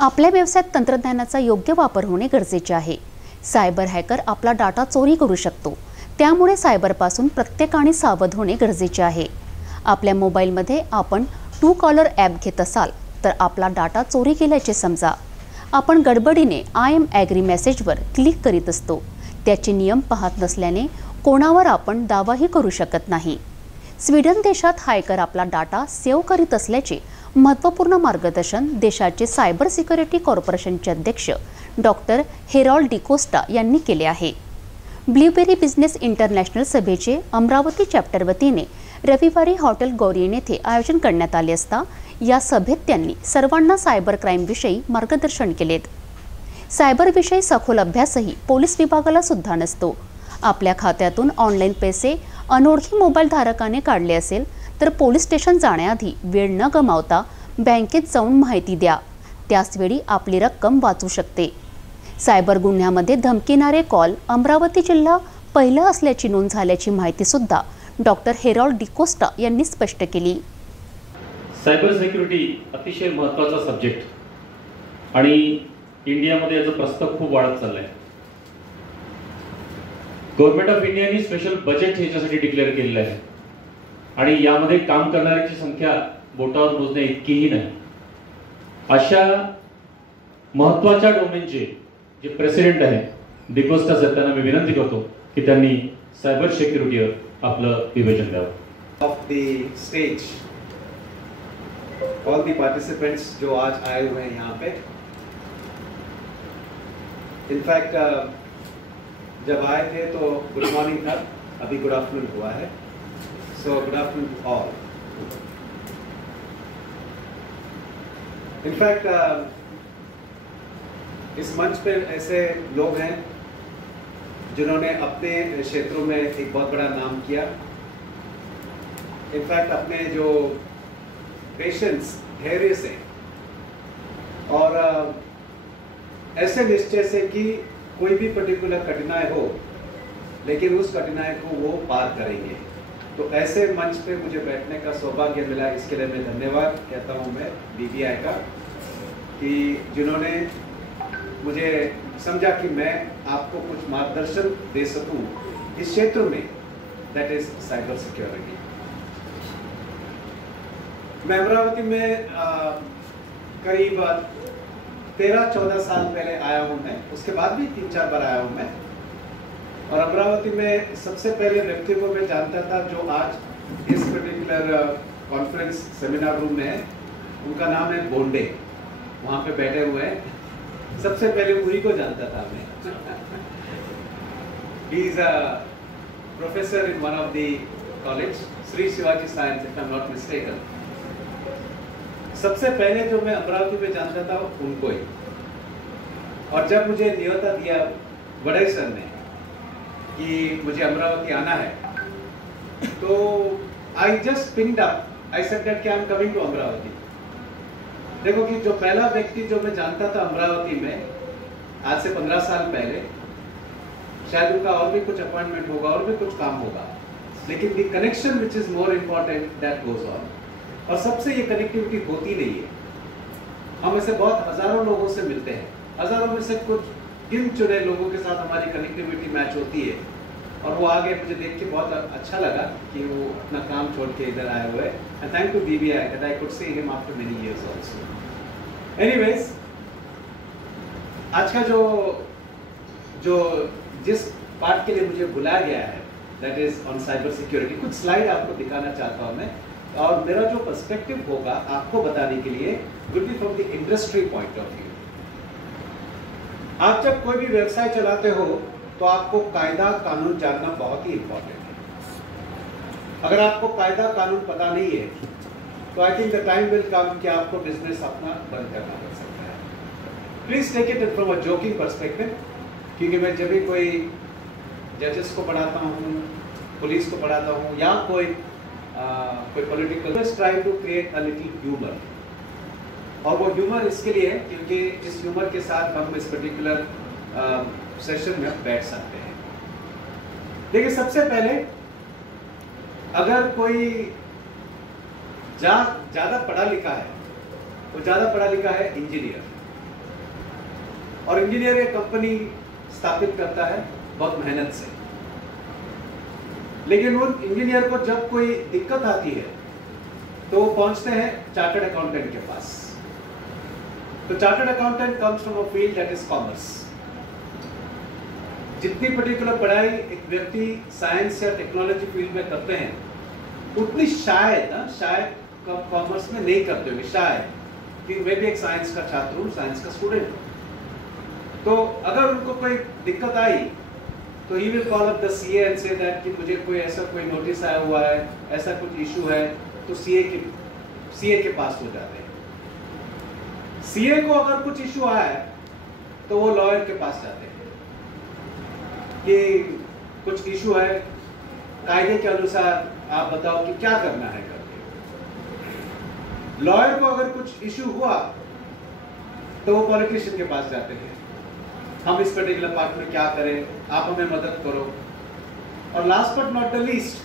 आपल्या व्यवसायात तंत्रज्ञानाचा योग्य वापर होणे गरजेचे आहे। सायबर हॅकर आपला डाटा चोरी करू शकतो, त्यामुळे सायबरपासून प्रत्येकाने सावध होणे गरजेचे आहे। आपल्या मोबाईलमध्ये आपण ट्रू कॉलर ॲप घेत असाल तर आपला डाटा चोरी केल्याचे समजा। आपण गडबडीने आय एम ॲग्री मेसेजवर क्लिक करीत असतो, त्याचे नियम पाहत नसल्याने कोणावर आपण दावाही करू शकत नाही। स्वीडन देशात हॅकर आपला डाटा सेव्ह करीत असल्याचे महत्त्वपूर्ण मार्गदर्शन देशाचे सायबर सिक्युरिटी कॉर्पोरेशनचे अध्यक्ष डॉक्टर हेरॉल्ड डिकोस्टा यांनी केले आहे। ब्लूबेरी बिझनेस इंटरनॅशनल सभेचे अमरावती चॅप्टर वतीने रविवारी हॉटेल गौरियन येथे आयोजन करण्यात आले असता या सभेत त्यांनी सर्वांना सायबर क्राईम विषयी मार्गदर्शन केले। सायबर विषयी सखोल अभ्यासही पोलीस विभागाला सुद्धा नसतो। आपल्या खात्यातून ऑनलाईन पैसे अनोळखी मोबाईल धारकाने काढले असेल तर पोलीस स्टेशन जाण्याआधी वेळ न गमावता बँकेत जाऊन माहिती द्या, त्याचवेळी आपली रक्कम वाचू शकते। सायबर गुन्ह्यामध्ये धमकीणारे कॉल अमरावती जिल्हा पहिला असल्याची नोंद झाल्याची माहिती सुद्धा डॉक्टर हेरॉल्ड डिकोस्टा यांनी स्पष्ट केली। सायबर सिक्युरिटी अतिशय महत्त्वाचा सब्जेक्ट आणि इंडियामध्ये याचा प्रस्ताव खूप वाढत चाललाय। गव्हर्नमेंट ऑफ इंडियाने स्पेशल बजेट ह्याच्यासाठी डिक्लेअर केलेलं आहे आणि यामध्ये काम करणाऱ्यांची संख्या बोटावर मोजण्या इतकीही नाही। अशा महत्त्वाच्या डोमेनचे जे प्रेसिडेंट आहे डिकोस्टा सर, त्यांना मी विनंती करतो की त्यांनी सायबर सिक्युरिटीवर आपलं विवेचन द्यावं। Of the stage all the participants जो आज आए हुए हैं यहाँ पे, इनफैक्ट जब आए थे तो गुड मॉर्निंग था, अभी गुड आफ्टरनून हुआ है, so good afternoon to all. In fact इस मंच पे ऐसे लोग हैं जिन्होंने अपने क्षेत्रों में एक बहुत बड़ा नाम किया। इनफैक्ट अपने जो पेशेंस, धैर्य से और ऐसे निश्चय से कि कोई भी पर्टिकुलर कठिनाई हो लेकिन उस कठिनाई को वो पार करेंगे, तो ऐसे मंच पे मुझे बैठने का सौभाग्य मिला। इसके लिए मैं धन्यवाद कहता हूँ मैं BBI का, कि जिन्होंने मुझे समझा कि मैं आपको कुछ मार्गदर्शन दे सकूं इस क्षेत्र में, दैट इज साइबर सिक्योरिटी। मैं अमरावती में करीब 13-14 साल पहले आया हूं मैं, उसके बाद भी 3-4 बार आया हूं मैं। और अमरावती में सबसे पहले व्यक्ति को मैं जानता था जो आज इस पर्टिकुलर कॉन्फ्रेंस सेमिनार रूम में है, उनका नाम है बोंडे, वहाँ पे बैठे हुए हैं। सबसे पहले उन्हीं को जानता था मैं। He is a professor in one of the college, Sri Shivaji Science, if I am not mistaken. सबसे पहले जो मैं अमरावती में जानता था उनको ही। और जब मुझे न्योता दिया बड़े सर ने कि मुझे अमरावती आना है, तो I just picked up, I said that I am coming to Amravati. देखो कि जो पहला व्यक्ति जो मैं जानता था अमरावती में आज से 15 साल पहले, शायद उनका और भी कुछ अपॉइंटमेंट होगा और भी कुछ काम होगा, लेकिन the connection which is more important that goes on. और सबसे ये कनेक्टिविटी होती नहीं है। हम ऐसे बहुत हजारों लोगों से मिलते हैं, हजारों में से कुछ गिन चुने लोगों के साथ हमारी कनेक्टिविटी मैच होती है। और वो आगे मुझे देख के बहुत अच्छा लगा कि वो अपना काम छोड़ के इधर आए हुए। And thank to BBI that I could see him after many years also. Anyways, आज का जो जिस पार्ट के लिए मुझे बुलाया गया है, that is on cyber security, कुछ स्लाइड आपको दिखाना चाहता हूँ मैं। और मेरा जो पर्सपेक्टिव होगा आपको बताने के लिए will be from the industry point of view. आप जब कोई भी व्यवसाय चलाते हो तो आपको कायदा कानून जानना बहुत ही इंपॉर्टेंट है। अगर आपको कायदा कानून पता नहीं है तो I think the time will come कि आपको बिजनेस अपना बंद करना पड़ सकता है। Please take it from a joking perspective, क्योंकि मैं जब भी कोई जजेस को पढ़ाता हूँ, पुलिस को पढ़ाता हूँ या कोई political, try to create a little humour. और वो ह्यूमर इसके लिए है क्योंकि इस ह्यूमर के साथ हम इस पर्टिकुलर सेशन में बैठ सकते हैं। देखिए, सबसे पहले अगर कोई ज्यादा पढ़ा लिखा है, वो ज्यादा पढ़ा लिखा है इंजीनियर, और इंजीनियर एक कंपनी स्थापित करता है बहुत मेहनत से, लेकिन उन इंजीनियर को जब कोई दिक्कत आती है तो वो पहुंचते हैं चार्टर्ड अकाउंटेंट के पास। तो chartered accountant comes from a field that is commerce. जितनी पर्टिकुलर पढ़ाई एक व्यक्ति साइंस या टेक्नोलॉजी फील्ड में करते हैं उतनी शायद कॉमर्स में नहीं करते होंगे, शायद, कि मैं भी एक साइंस का छात्र हूँ, साइंस का स्टूडेंट हूँ। तो अगर उनको कोई दिक्कत आई तो he will call up the CA and say that कि मुझे कोई नोटिस आया हुआ है, ऐसा कुछ इशू है, तो सीए के पास हो जाते हैं। सीए को अगर कुछ इशू आया है तो वो लॉयर के पास जाते हैं कि कुछ इशू है, कायदे के अनुसार आप बताओ कि क्या करना है करके। लॉयर को अगर कुछ इशू हुआ तो वो पॉलिटिशियन के पास जाते हैं, हम इस पर्टिकुलर पार्ट में क्या करें, आप हमें मदद करो। और last but not the least,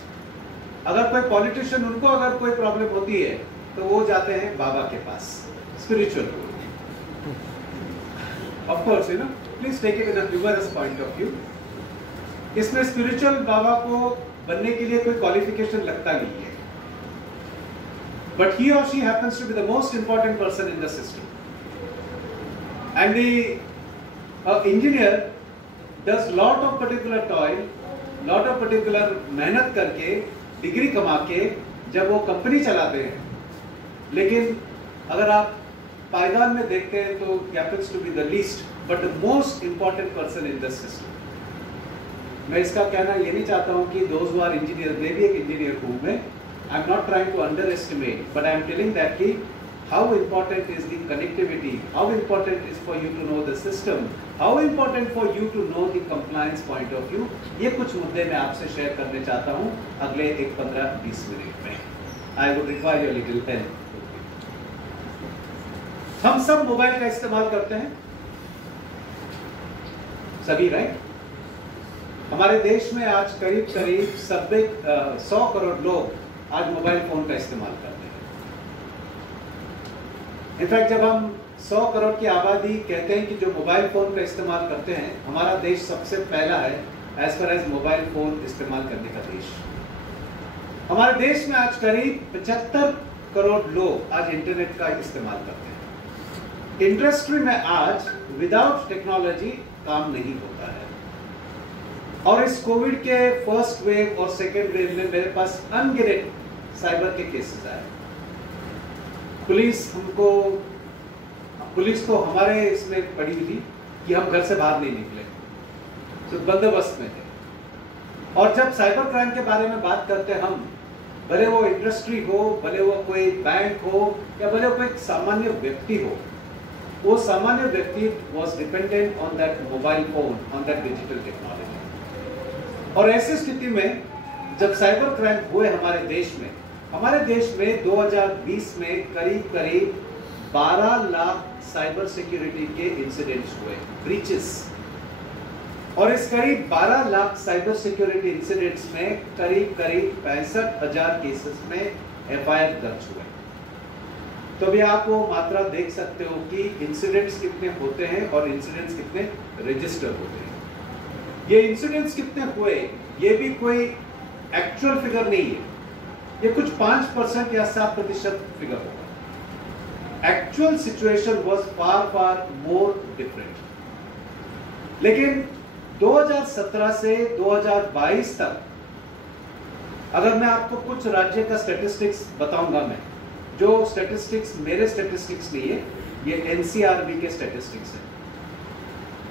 अगर कोई पॉलिटिशियन, उनको अगर कोई प्रॉब्लम होती है तो वो जाते हैं बाबा के पास, spiritual. Of course you know, please take it in a humorous point of view. इसमें स्पिरिचुअल बाबा को बनने के लिए कोई क्वालिफिकेशन लगता नहीं है, बट ही और she happens to be the most important person in the system. And the engineer does lot of particular toil, lot of particular मेहनत करके, डिग्री कमा के जब वो कंपनी चलाते हैं, लेकिन अगर आप पायदान में देखते हैं तो happens to be the least but the most important person in the system। मैं इसका कहना ये नहीं चाहता हूँ कि those who are engineer, मैं भी एक इंजीनियर हूँ मैं, I'm not trying to underestimate, but I'm telling that कि how important is the connectivity, how important is for you to know the system, how important for you to know the compliance point of view। ये कुछ मुद्दे मैं आपसे share करने चाहता हूँ अगले 15-20 मिनट में। I would require your little help। हम सब मोबाइल का इस्तेमाल करते हैं, सभी, राइट? हमारे देश में आज करीब 100 करोड़ लोग आज मोबाइल फोन का इस्तेमाल करते हैं। इनफैक्ट जब हम 100 करोड़ की आबादी कहते हैं कि जो मोबाइल फोन का इस्तेमाल करते हैं, हमारा देश सबसे पहला है as far as mobile phone इस्तेमाल करने का देश। हमारे देश में आज करीब 75 करोड़ लोग आज इंटरनेट का इस्तेमाल करते हैं। इंडस्ट्री में आज विदाउट टेक्नोलॉजी काम नहीं होता है। और इस कोविड के फर्स्ट वेव और सेकेंड वेव में मेरे पास अनगिनत साइबर के केसेस आए। पुलिस को हमारे इसमें पड़ी हुई थी कि हम घर से बाहर नहीं निकले, तो बंदोबस्त में थे। और जब साइबर क्राइम के बारे में बात करते हैं हम, भले वो इंडस्ट्री हो, भले वो कोई बैंक हो, या भले वो कोई सामान्य व्यक्ति हो, वो सामान्य व्यक्ति was dependent on that mobile phone, on that digital technology. और ऐसी स्थिति में जब साइबर क्राइम हुए हमारे देश में 2020 में करीब 12 लाख साइबर सिक्योरिटी के इंसिडेंट्स हुए, ब्रीचेस। और इस करीब 12 लाख साइबर सिक्योरिटी इंसिडेंट्स में करीब 65,000 केसेस में एफआईआर दर्ज हुए। तो अभी आप वो मात्रा देख सकते हो कि इंसिडेंट्स कितने होते हैं और इंसिडेंट्स कितने रजिस्टर होते हैं। ये इंसिडेंट्स कितने हुए, ये भी कोई एक्चुअल फिगर नहीं है, ये कुछ 5% या 7% फिगर होगा। Actual situation was far more different. लेकिन 2017 से 2022 तक अगर मैं आपको कुछ राज्य का स्टैटिस्टिक्स बताऊंगा, मैं जो स्टैटिस्टिक्स मेरे स्टैटिस्टिक्स नहीं है, ये एनसीआरबी के स्टैटिस्टिक्स है।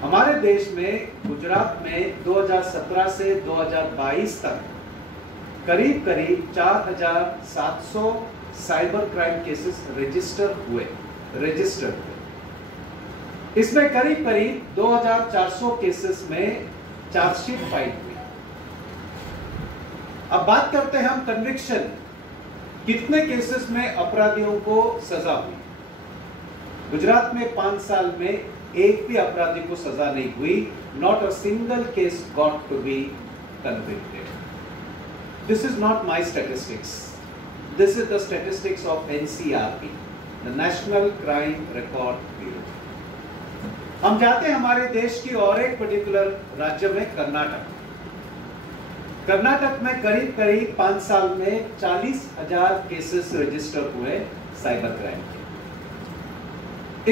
हमारे देश में गुजरात में 2017 से 2022 तक करीब 4,700 साइबर क्राइम केसेस रजिस्टर हुए। इसमें करीब 2,400 केसेस में चार्जशीट फाइल हुई। अब बात करते हैं हम कन्विक्शन, कितने केसेस में अपराधियों को सजा हुई। गुजरात में 5 साल में एक भी अपराधी को सजा नहीं हुई। Not a single case got to be convicted. This is not my statistics. This is the statistics of NCRB, the National Crime Record Bureau. हम जाते हैं हमारे देश की और एक पर्टिकुलर राज्य में, कर्नाटक। कर्नाटक में करीब करीब 5 साल में 40,000 केसेस रजिस्टर हुए साइबर क्राइम के।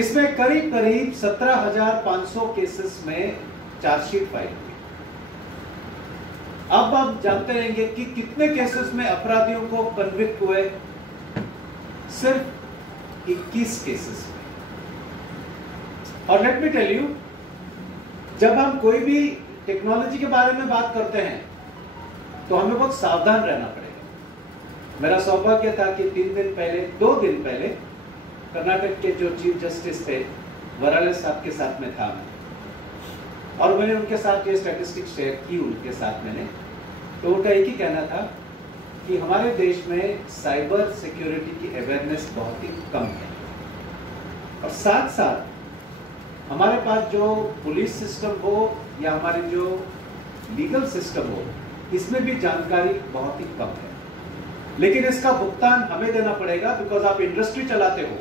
इसमें करीब करीब 17,500 केसेस में चार्जशीट फाइल हुई। अब आप जानते रहेंगे कि कितने केसेस में अपराधियों को कन्विक्ट हुए। सिर्फ 21 केसेस में। और लेट मी टेल यू, जब हम कोई भी टेक्नोलॉजी के बारे में बात करते हैं तो हमें बहुत सावधान रहना पड़ेगा। मेरा सौभाग्य था कि 2 दिन पहले कर्नाटक के जो चीफ जस्टिस थे वराले साहब के साथ में था मैं, और मैंने उनके साथ ये स्टैटिस्टिक्स शेयर की उनके साथ मैंने। तो उनका एक ही कहना था कि हमारे देश में साइबर सिक्योरिटी की अवेयरनेस बहुत ही कम है, और साथ साथ हमारे पास जो पुलिस सिस्टम हो या हमारे जो लीगल सिस्टम हो, इसमें भी जानकारी बहुत ही कम है। लेकिन इसका भुगतान हमें देना पड़ेगा, बिकॉज आप इंडस्ट्री चलाते हो।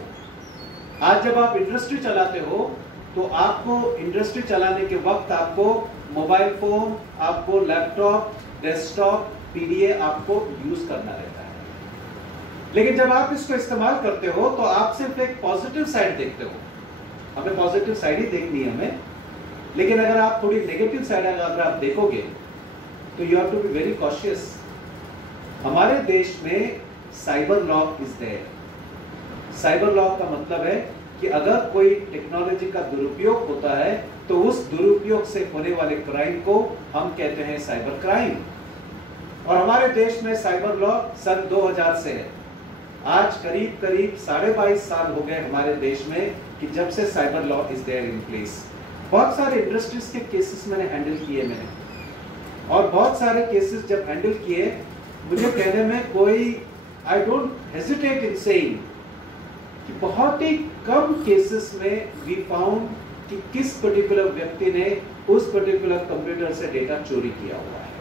आज जब आप इंडस्ट्री चलाते हो तो आपको इंडस्ट्री चलाने के वक्त आपको मोबाइल फोन, आपको लैपटॉप, डेस्कटॉप, पीडीए आपको यूज करना रहता है। लेकिन जब आप इसको इस्तेमाल करते हो तो आप सिर्फ एक पॉजिटिव साइड देखते हो। हमें पॉजिटिव साइड ही देखनी है हमें, लेकिन अगर आप थोड़ी नेगेटिव साइड अगर आप देखोगे तो you have to be very cautious. हमारे देश में cyber law is there. Cyber law का मतलब है कि अगर कोई टेक्नोलॉजी का दुरुपयोग होता है तो उस दुरुपयोग से होने वाले क्राइम को हम कहते हैं साइबर क्राइम। और हमारे देश में साइबर लॉ सन 2000 से है। आज करीब करीब 22.5 साल हो गए हमारे देश में कि जब से cyber law is there in place. बहुत सारे इंडस्ट्रीज के केसेस मैंने हैंडल किए मैंने, और बहुत सारे केसेस जब हैंडल किए, मुझे कहने में कोई I don't hesitate in saying कि बहुत ही कम केसेस में वी फाउंड कि किस पर्टिकुलर व्यक्ति ने उस पर्टिकुलर कंप्यूटर से डेटा चोरी किया हुआ है।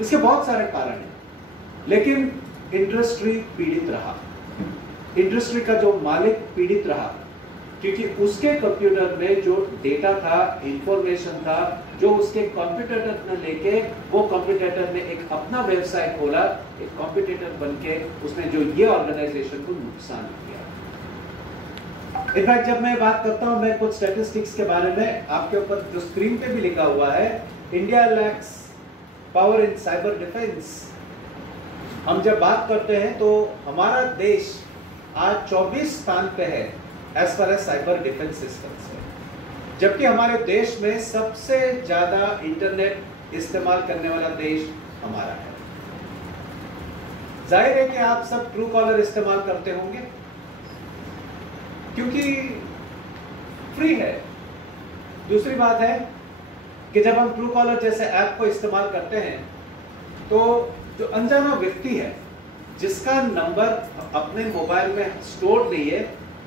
इसके बहुत सारे कारण हैं, लेकिन इंडस्ट्री पीड़ित रहा। इंडस्ट्री का जो मालिक पीड़ित रहा, क्योंकि उसके कंप्यूटर में जो डेटा था, इंफॉर्मेशन था, जो उसके कॉम्पिटिटर ने लेके वो कॉम्पिटिटर ने एक अपना व्यवसाय खोला, एक कॉम्पिटिटर बनके उसने जो ये ऑर्गेनाइजेशन को नुकसान किया। इनफैक्ट जब मैं बात करता हूं, मैं कुछ स्टैटिस्टिक्स के बारे में, आपके ऊपर जो स्क्रीन पे भी लिखा हुआ है, India lakhs power in cyber defence. हम जब बात करते हैं तो हमारा देश आज 24 स्थान पे है as far as cyber defence systems है, जबकि हमारे देश में सबसे ज्यादा इंटरनेट इस्तेमाल करने वाला देश हमारा है। जाहिर है कि आप सब ट्रू कॉलर इस्तेमाल करते होंगे क्योंकि फ्री है। दूसरी बात है कि जब हम ट्रू कॉलर जैसे ऐप को इस्तेमाल करते हैं तो जो अनजाना व्यक्ति है जिसका नंबर अपने मोबाइल में स्टोर नहीं है,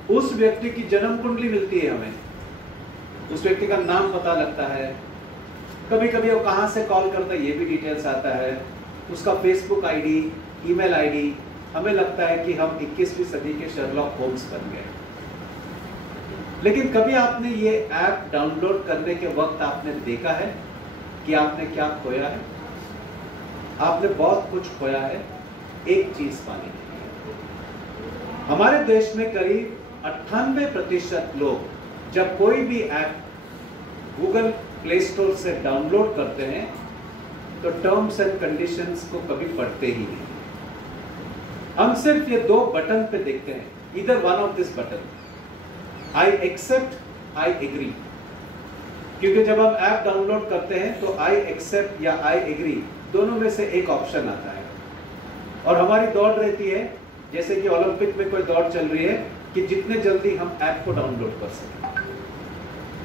उस व्यक्ति की जन्म कुंडली मिलती है हमें, उस व्यक्ति का नाम पता लगता है, कभी कभी वो कहां से कॉल करता है ये भी डिटेल्स आता है, उसका फेसबुक आईडी, ईमेल आईडी। हमें लगता है कि हम 21वीं सदी के शर्लॉक होम्स बन गए। लेकिन कभी आपने ये ऐप डाउनलोड करने के वक्त आपने देखा है कि आपने क्या खोया है? आपने बहुत कुछ खोया है एक चीज पाने के लिए। हमारे देश में करीब 98% लोग जब कोई भी ऐप गूगल प्ले स्टोर से डाउनलोड करते हैं तो टर्म्स एंड कंडीशंस को कभी पढ़ते ही नहीं। हम सिर्फ ये 2 बटन पे देखते हैं, either one of this button, I accept, I agree. क्योंकि जब हम ऐप डाउनलोड करते हैं तो आई एक्सेप्ट या आई एग्री दोनों में से एक ऑप्शन आता है, और हमारी दौड़ रहती है जैसे कि ओलंपिक में कोई दौड़ चल रही है कि जितने जल्दी हम ऐप को डाउनलोड कर सकें।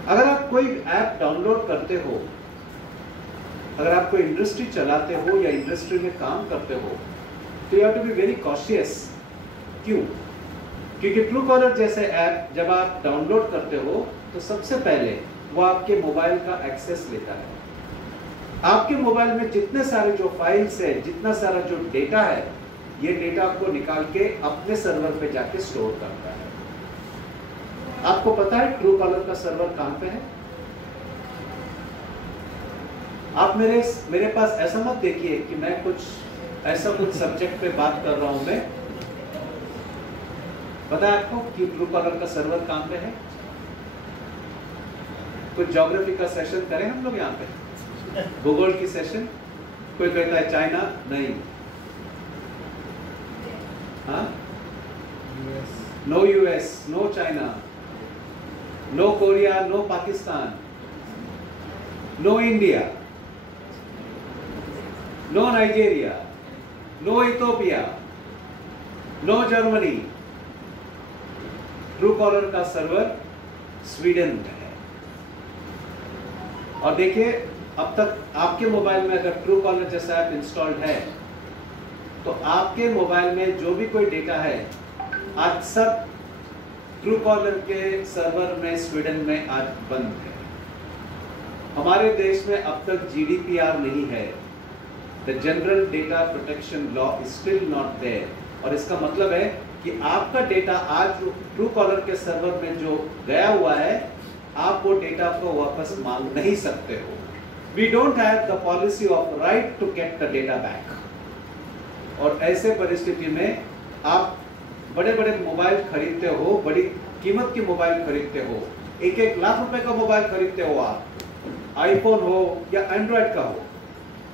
अगर आप कोई ऐप डाउनलोड करते हो, अगर आप कोई इंडस्ट्री चलाते हो या इंडस्ट्री में काम करते हो, तो you have to be very cautious. क्यों? क्योंकि ट्रू कॉलर जैसे ऐप जब आप डाउनलोड करते हो तो सबसे पहले वो आपके मोबाइल का एक्सेस लेता है। आपके मोबाइल में जितने सारे जो फाइल्स है, जितना सारा जो डेटा है, ये डेटा को निकाल के अपने सर्वर पे जाके स्टोर करता है। आपको पता है ट्रू कॉलर का सर्वर कहां पे है? आप मेरे पास ऐसा मत देखिए कि मैं कुछ सब्जेक्ट पे बात कर रहा हूं। मैं पता है आपको कि ट्रू कॉलर का सर्वर कहां पे है? कुछ ज्योग्राफी का सेशन करें हम लोग यहाँ पे, भूगोल की सेशन। कोई कहता है चाइना, नहीं। हाँ, no US, no China, no Korea, no Pakistan, no India, no Nigeria, no Ethiopia, no Germany. Truecaller का सर्वर स्वीडन में है। और देखिए, अब तक आपके मोबाइल में अगर ट्रू कॉलर जैसा ऐप इंस्टॉल्ड है तो आपके मोबाइल में जो भी कोई डेटा है आज सब ट्रू कॉलर के सर्वर में स्वीडन में आज बंद है। हमारे देश में अब तक GDPR नहीं है, the general data protection law is still not there. और इसका मतलब है कि आपका डेटा आज ट्रू कॉलर के सर्वर में जो गया हुआ है, आप वो डेटा को वापस मांग नहीं सकते हो। We don't have the policy of right to get the data back. और ऐसे परिस्थिति में आप बड़े बड़े मोबाइल खरीदते हो, बड़ी कीमत की मोबाइल खरीदते हो, 1-1 लाख रुपए का मोबाइल खरीदते हो, आप आईफोन हो या एंड्रॉइड का हो,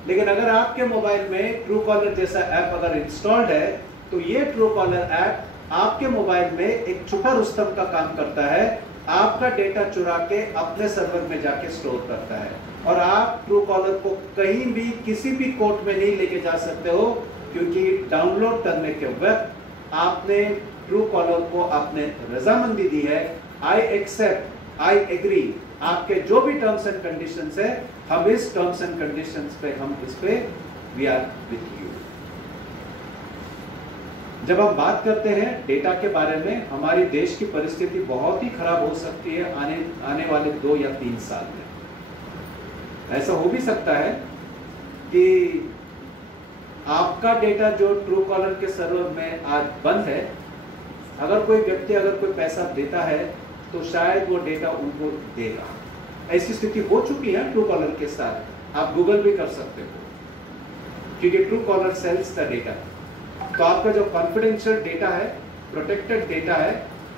लेकिन अगर आपके मोबाइल में ट्रू कॉलर जैसा ऐप अगर इंस्टॉल्ड है तो ये ट्रू कॉलर ऐप आपके मोबाइल में एक छुपा रुस्तम का काम करता है। आपका डेटा चुरा के अपने सर्वर में जाके स्टोर करता है और आप ट्रू कॉलर को कहीं भी किसी भी कोर्ट में नहीं लेके जा सकते हो, क्योंकि डाउनलोड करने के वक्त आपने ट्रू कॉलर को आपने रजामंदी दी है। आई एक्सेप्ट, आई एग्री, आपके जो भी टर्म्स एंड कंडीशंस है, हम इस टर्म्स एंड कंडीशंस पे वी आर विथ यू। जब हम बात करते हैं डेटा के बारे में, हमारी देश की परिस्थिति बहुत ही खराब हो सकती है आने वाले 2 या 3 साल में। ऐसा हो भी सकता है कि आपका डेटा जो ट्रू कॉलर के सर्वर में आज बंद है, अगर कोई व्यक्ति अगर कोई पैसा देता है तो शायद वो डेटा उनको देगा। ऐसी स्थिति हो चुकी है ट्रू कॉलर के साथ, आप गूगल भी कर सकते हो, क्योंकि true caller sells the data. तो आपका जो कॉन्फिडेंशियल डेटा है, प्रोटेक्टेड डेटा है,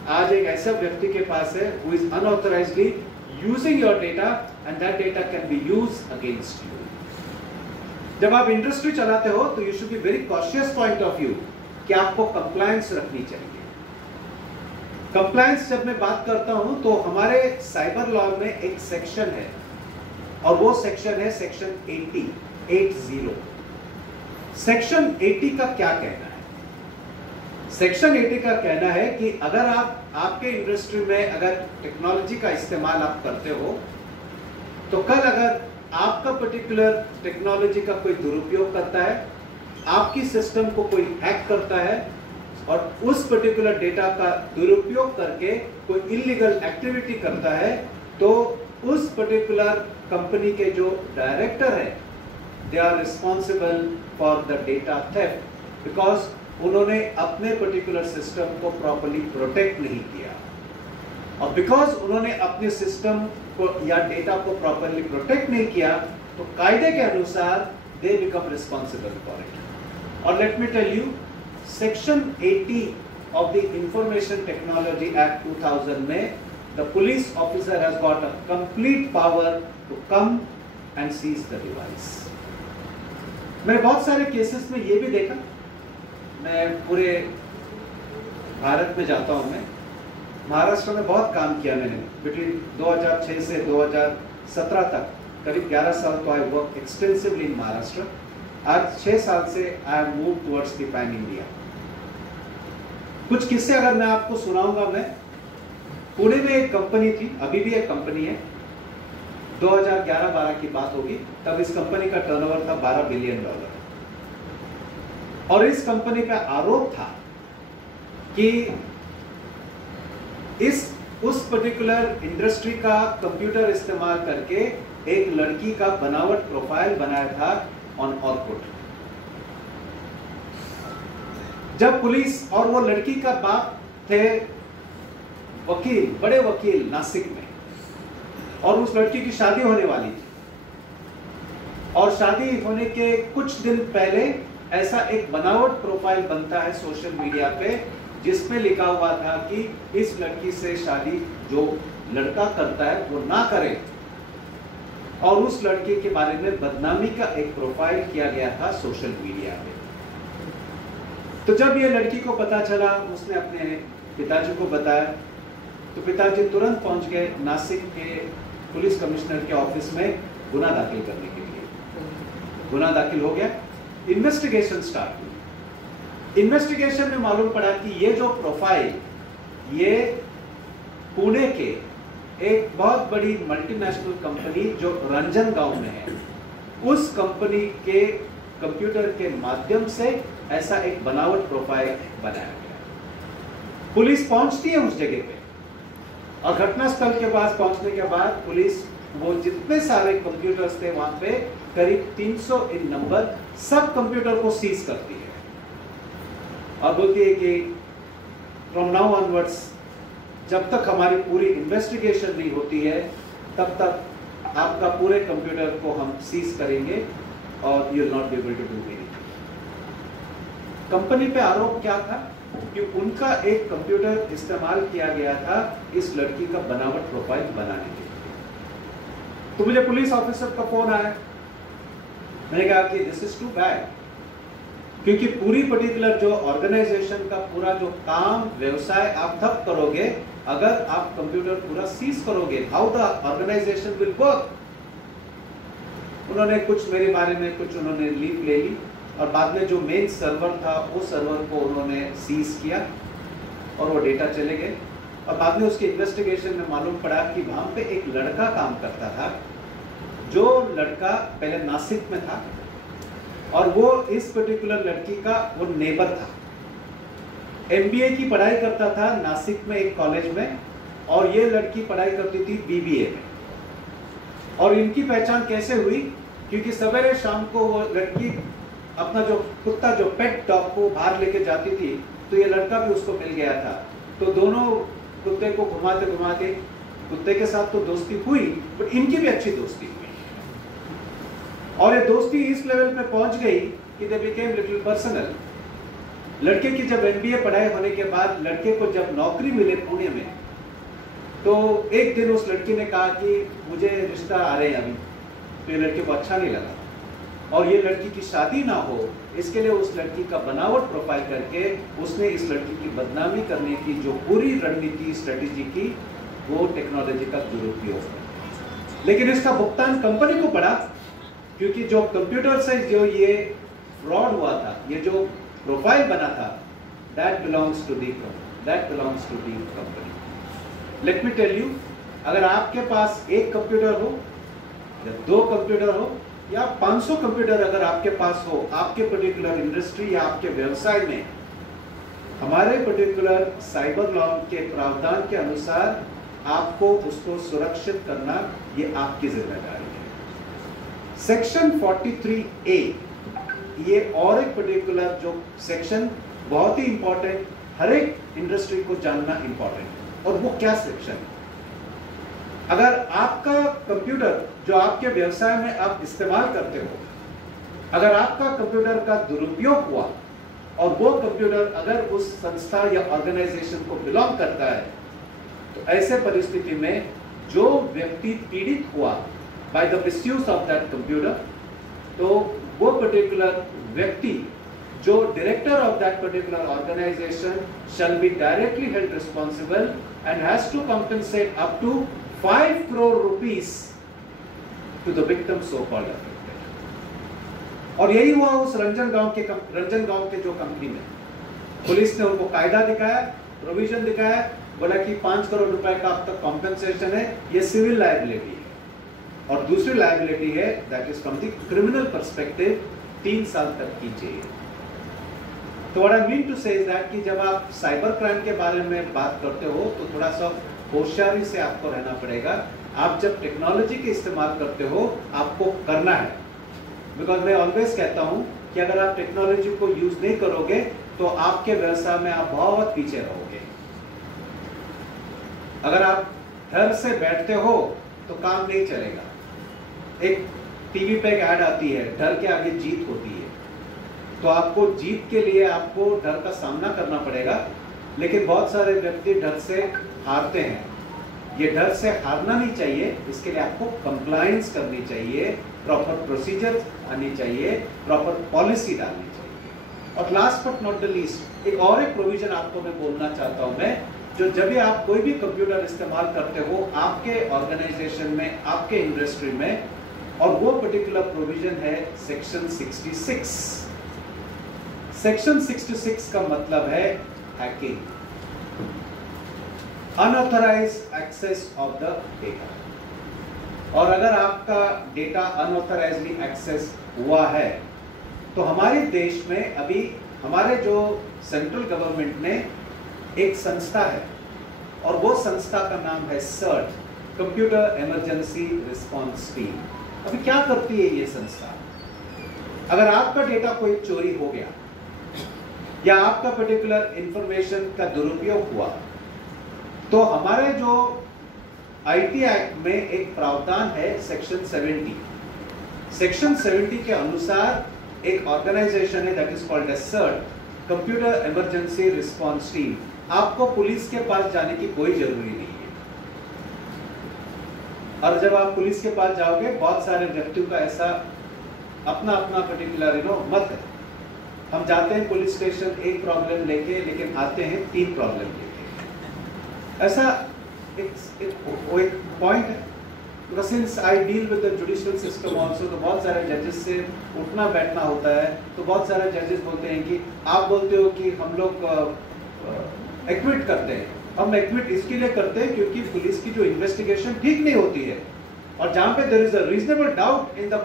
आज एक ऐसा व्यक्ति के पास है who is unauthorizedly using your data and that data can be used against you. जब आप इंडस्ट्री चलाते हो तो you should be very cautious point of view कि आपको कंप्लायंस रखनी चाहिए। कंप्लायंस जब मैं बात करता हूं तो हमारे साइबर लॉ में एक सेक्शन है और वो सेक्शन है सेक्शन 80। सेक्शन 80 का क्या कहना है? सेक्शन 80 का कहना है कि अगर आपके इंडस्ट्री में अगर टेक्नोलॉजी का इस्तेमाल आप करते हो तो कल अगर आपका पर्टिकुलर टेक्नोलॉजी का कोई दुरुपयोग करता है, आपकी सिस्टम को कोई हैक करता है और उस पर्टिकुलर डेटा का दुरुपयोग करके कोई इलीगल एक्टिविटी करता है, तो उस पर्टिकुलर कंपनी के जो डायरेक्टर है, they are responsible for the data theft, because उन्होंने अपने पर्टिकुलर सिस्टम को प्रॉपर्ली प्रोटेक्ट नहीं किया। और बिकॉज उन्होंने अपने सिस्टम को या डेटा को प्रॉपर्ली प्रोटेक्ट नहीं किया, तो कायदे के अनुसार they become responsible for it. और let me tell you, section 80 of the information technology act 2000 में the police officer has got a complete power to come and seize the device. मैंने बहुत सारे केसेस में ये भी देखा, मैं पूरे भारत में जाता हूं, मैं महाराष्ट्र में बहुत काम किया मैंने बिटवीन 2006 से 2017 तक, करीब 11 साल तो I work extensively in Maharashtra. आज 6 साल से I have move towards the pan India. कुछ किस्से अगर मैं आपको सुनाऊंगा, मैं पुणे में एक कंपनी थी, अभी भी एक कंपनी है, 2011-12 की बात होगी, तब इस कंपनी का टर्नओवर था $12 बिलियन। और इस कंपनी का आरोप था कि उस पर्टिकुलर इंडस्ट्री का कंप्यूटर इस्तेमाल करके एक लड़की का बनावट प्रोफाइल बनाया था ऑन ऑर्कुट। जब पुलिस और वो लड़की का बाप थे वकील, बड़े वकील नासिक में, और उस लड़की की शादी होने वाली थी। और शादी होने के कुछ दिन पहले ऐसा एक बनावट प्रोफाइल बनता है सोशल मीडिया पे, जिसमें लिखा हुआ था कि इस लड़की से शादी जो लड़का करता है वो ना करे, और उस लड़के के बारे में बदनामी का एक प्रोफाइल किया गया था सोशल मीडिया पे। तो जब ये लड़की को पता चला, उसने अपने पिताजी को बताया, तो पिताजी तुरंत पहुंच गए नासिक के पुलिस कमिश्नर के ऑफिस में गुना दाखिल करने के लिए। गुना दाखिल हो गया, इन्वेस्टिगेशन स्टार्ट हुई। इन्वेस्टिगेशन में मालूम पड़ा कि ये जो प्रोफाइल, ये पुणे के एक बहुत बड़ी मल्टीनेशनल कंपनी जो रंजनगांव में है, उस कंपनी के कंप्यूटर के माध्यम से ऐसा एक बनावट प्रोफाइल बनाया गया। पुलिस पहुंचती है उस जगह पे, और घटनास्थल के पास पहुंचने के बाद पुलिस वो जितने सारे कंप्यूटर्स थे वहां पे करीब 300 इन नंबर सब कंप्यूटर को सीज करती है, और बोलती है कि फ्रॉम नाउ ऑनवर्ड्स जब तक हमारी पूरी इन्वेस्टिगेशन नहीं होती है तब तक आपका पूरे कंप्यूटर को हम सीज करेंगे और you will not be able to do anything. Company पे आरोप क्या था कि उनका एक कंप्यूटर इस्तेमाल किया गया था इस लड़की का बनावट प्रोफाइल बनाने के लिए। तो मुझे पुलिस ऑफिसर का फोन आया, मैंने कहा कि दिस इज टू बैड, क्योंकि पूरी पर्टिकुलर जो ऑर्गेनाइजेशन का पूरा जो काम व्यवसाय आप तब करोगे अगर आप कंप्यूटर पूरा सीज करोगे। How the organisation will work. उन्होंने कुछ मेरे बारे में कुछ उन्होंने लीड ले ली, और बाद में जो मेन सर्वर था वो सर्वर को उन्होंने सीज किया और वो डेटा चले गए। और बाद में उसके इन्वेस्टिगेशन में मालूम पड़ा कि वहां पे एक लड़का काम करता था, जो लड़का पहले नासिक में था, और वो इस पर्टिकुलर लड़की का वो नेबर था। एमबीए की पढ़ाई करता था नासिक में एक कॉलेज में, और ये लड़की पढ़ाई करती थी बीबीए में। और इनकी पहचान कैसे हुई, क्योंकि सवेरे शाम को वो लड़की अपना जो कुत्ता, जो पेट डॉग को बाहर लेके जाती थी, तो ये लड़का भी उसको मिल गया था। तो दोनों कुत्ते को घुमाते घुमाते, कुत्ते के साथ तो दोस्ती हुई बट इनकी भी अच्छी दोस्ती हुई, और ये दोस्ती इस लेवल पे पहुंच गई कि दे बिकेम लिटिल पर्सनल। लड़के की जब एमबीए पढ़ाई होने के बाद लड़के को जब नौकरी मिले पुणे में, तो एक दिन उस लड़की ने कहा कि मुझे रिश्ता आ रहे हैं अभी, तो ये लड़के को अच्छा नहीं लगा, और ये लड़की की शादी ना हो इसके लिए उस लड़की का बनावट प्रोफाइल करके उसने इस लड़की की बदनामी करने की जो पूरी रणनीति स्ट्रेटेजी की, वो टेक्नोलॉजी का दुरुपयोग। लेकिन इसका भुगतान कंपनी को पड़ा, क्योंकि जो कंप्यूटर से जो ये फ्रॉड हुआ था, ये जो प्रोफाइल बना था, that belongs to the company. Let me tell you, अगर आपके पास एक कंप्यूटर हो या 2 कंप्यूटर हो या 500 कंप्यूटर अगर आपके पास हो, आपके पर्टिकुलर इंडस्ट्री या आपके व्यवसाय में, हमारे पर्टिकुलर साइबर लॉ के प्रावधान के अनुसार आपको उसको सुरक्षित करना ये आपकी जिम्मेदारी है। सेक्शन 43A, ये और एक पर्टिकुलर जो सेक्शन बहुत ही इंपॉर्टेंट, हर एक इंडस्ट्री को जानना इंपॉर्टेंट। और वो क्या सेक्शन है? अगर आपका कंप्यूटर जो आपके व्यवसाय में आप इस्तेमाल करते हो, अगर आपका कंप्यूटर का दुरुपयोग हुआ और वो कंप्यूटर अगर उस संस्था या ऑर्गेनाइजेशन को बिलोंग करता है, तो ऐसे परिस्थिति में जो व्यक्ति पीड़ित हुआ by the misuse of that computer, तो वो पर्टिकुलर व्यक्ति जो director of that particular organisation shall be directly held responsible and has to compensate up to 5 crore rupees to the victim so called affected। और यही हुआ उस रंजनगांव के जो कंपनी में। पुलिस ने उनको कायदा दिखाया, प्रोविजन दिखाया, बोला कि 5 करोड़ रुपए का अब तक कॉम्पेंसेशन है, ये सिविल लायबिलिटी है। और दूसरी लायबिलिटी है that is from the criminal perspective, 3 साल तक की जेल। तो व्हाट आई मीन टू से इज दैट कि जब आप साइबर क्राइम के बारे में बात करते हो तो थोड़ा सा होशियारी से आपको रहना पड़ेगा। आप जब टेक्नोलॉजी के इस्तेमाल करते हो आपको करना है, बिकॉज मैं ऑलवेज कहता हूं कि अगर आप टेक्नोलॉजी को यूज नहीं करोगे तो आपके व्यवसाय में आप बहुत पीछे रहोगे। अगर आप डर से बैठते हो तो काम नहीं चलेगा। एक टीवी पे एक ऐड आती है, डर के आगे जीत होती है। तो आपको जीत के लिए आपको डर का सामना करना पड़ेगा, लेकिन बहुत सारे व्यक्ति डर से हारते हैं। ये डर से हारना नहीं चाहिए, इसके लिए आपको कंप्लायंस करनी चाहिए, प्रॉपर प्रोसीजर आनी चाहिए, प्रॉपर पॉलिसी डालनी चाहिए। और last but not the least, एक प्रोविजन आपको मैं बोलना चाहता हूं मैं, जो जब भी आप कोई भी कंप्यूटर इस्तेमाल करते हो आपके ऑर्गेनाइजेशन में, आपके इंडस्ट्री में, और वो पर्टिकुलर प्रोविजन है सेक्शन 66। सेक्शन 66 का मतलब है hacking, unauthorised access of the data. और अगर आपका डेटा अनऑथराइज्डली एक्सेस हुआ है तो हमारे देश में अभी हमारे जो सेंट्रल गवर्नमेंट ने एक संस्था है, और वो संस्था का नाम है CERT, computer emergency response team. अभी क्या करती है ये संस्था? अगर आपका डेटा कोई चोरी हो गया या आपका पर्टिकुलर इंफॉर्मेशन का दुरुपयोग हुआ, तो हमारे जो आईटी एक्ट में एक प्रावधान है सेक्शन 70। सेक्शन 70 के अनुसार एक ऑर्गेनाइजेशन है that is called as CERT, computer emergency response team. आपको पुलिस के पास जाने की कोई जरूरी नहीं है। और जब आप पुलिस के पास जाओगे, बहुत सारे व्यक्तियों का ऐसा अपना अपना पर्टिकुलर मत है। हम जाते हैं पुलिस स्टेशन एक प्रॉब्लम लेके, लेकिन आते हैं 3 प्रॉब्लम लेके। ऐसा एक पॉइंट है। Because since I deal with the judicial system also, तो बहुत सारे जजेस से उठना बैठना होता है, तो बहुत सारे जजेस बोलते हैं कि आप बोलते हो कि हम लोग एक्विट करते हैं। हम एक्विट इसके लिए करते हैं क्योंकि पुलिस की जो इन्वेस्टिगेशन ठीक नहीं होती है, और जहां पे there is a reasonable doubt in the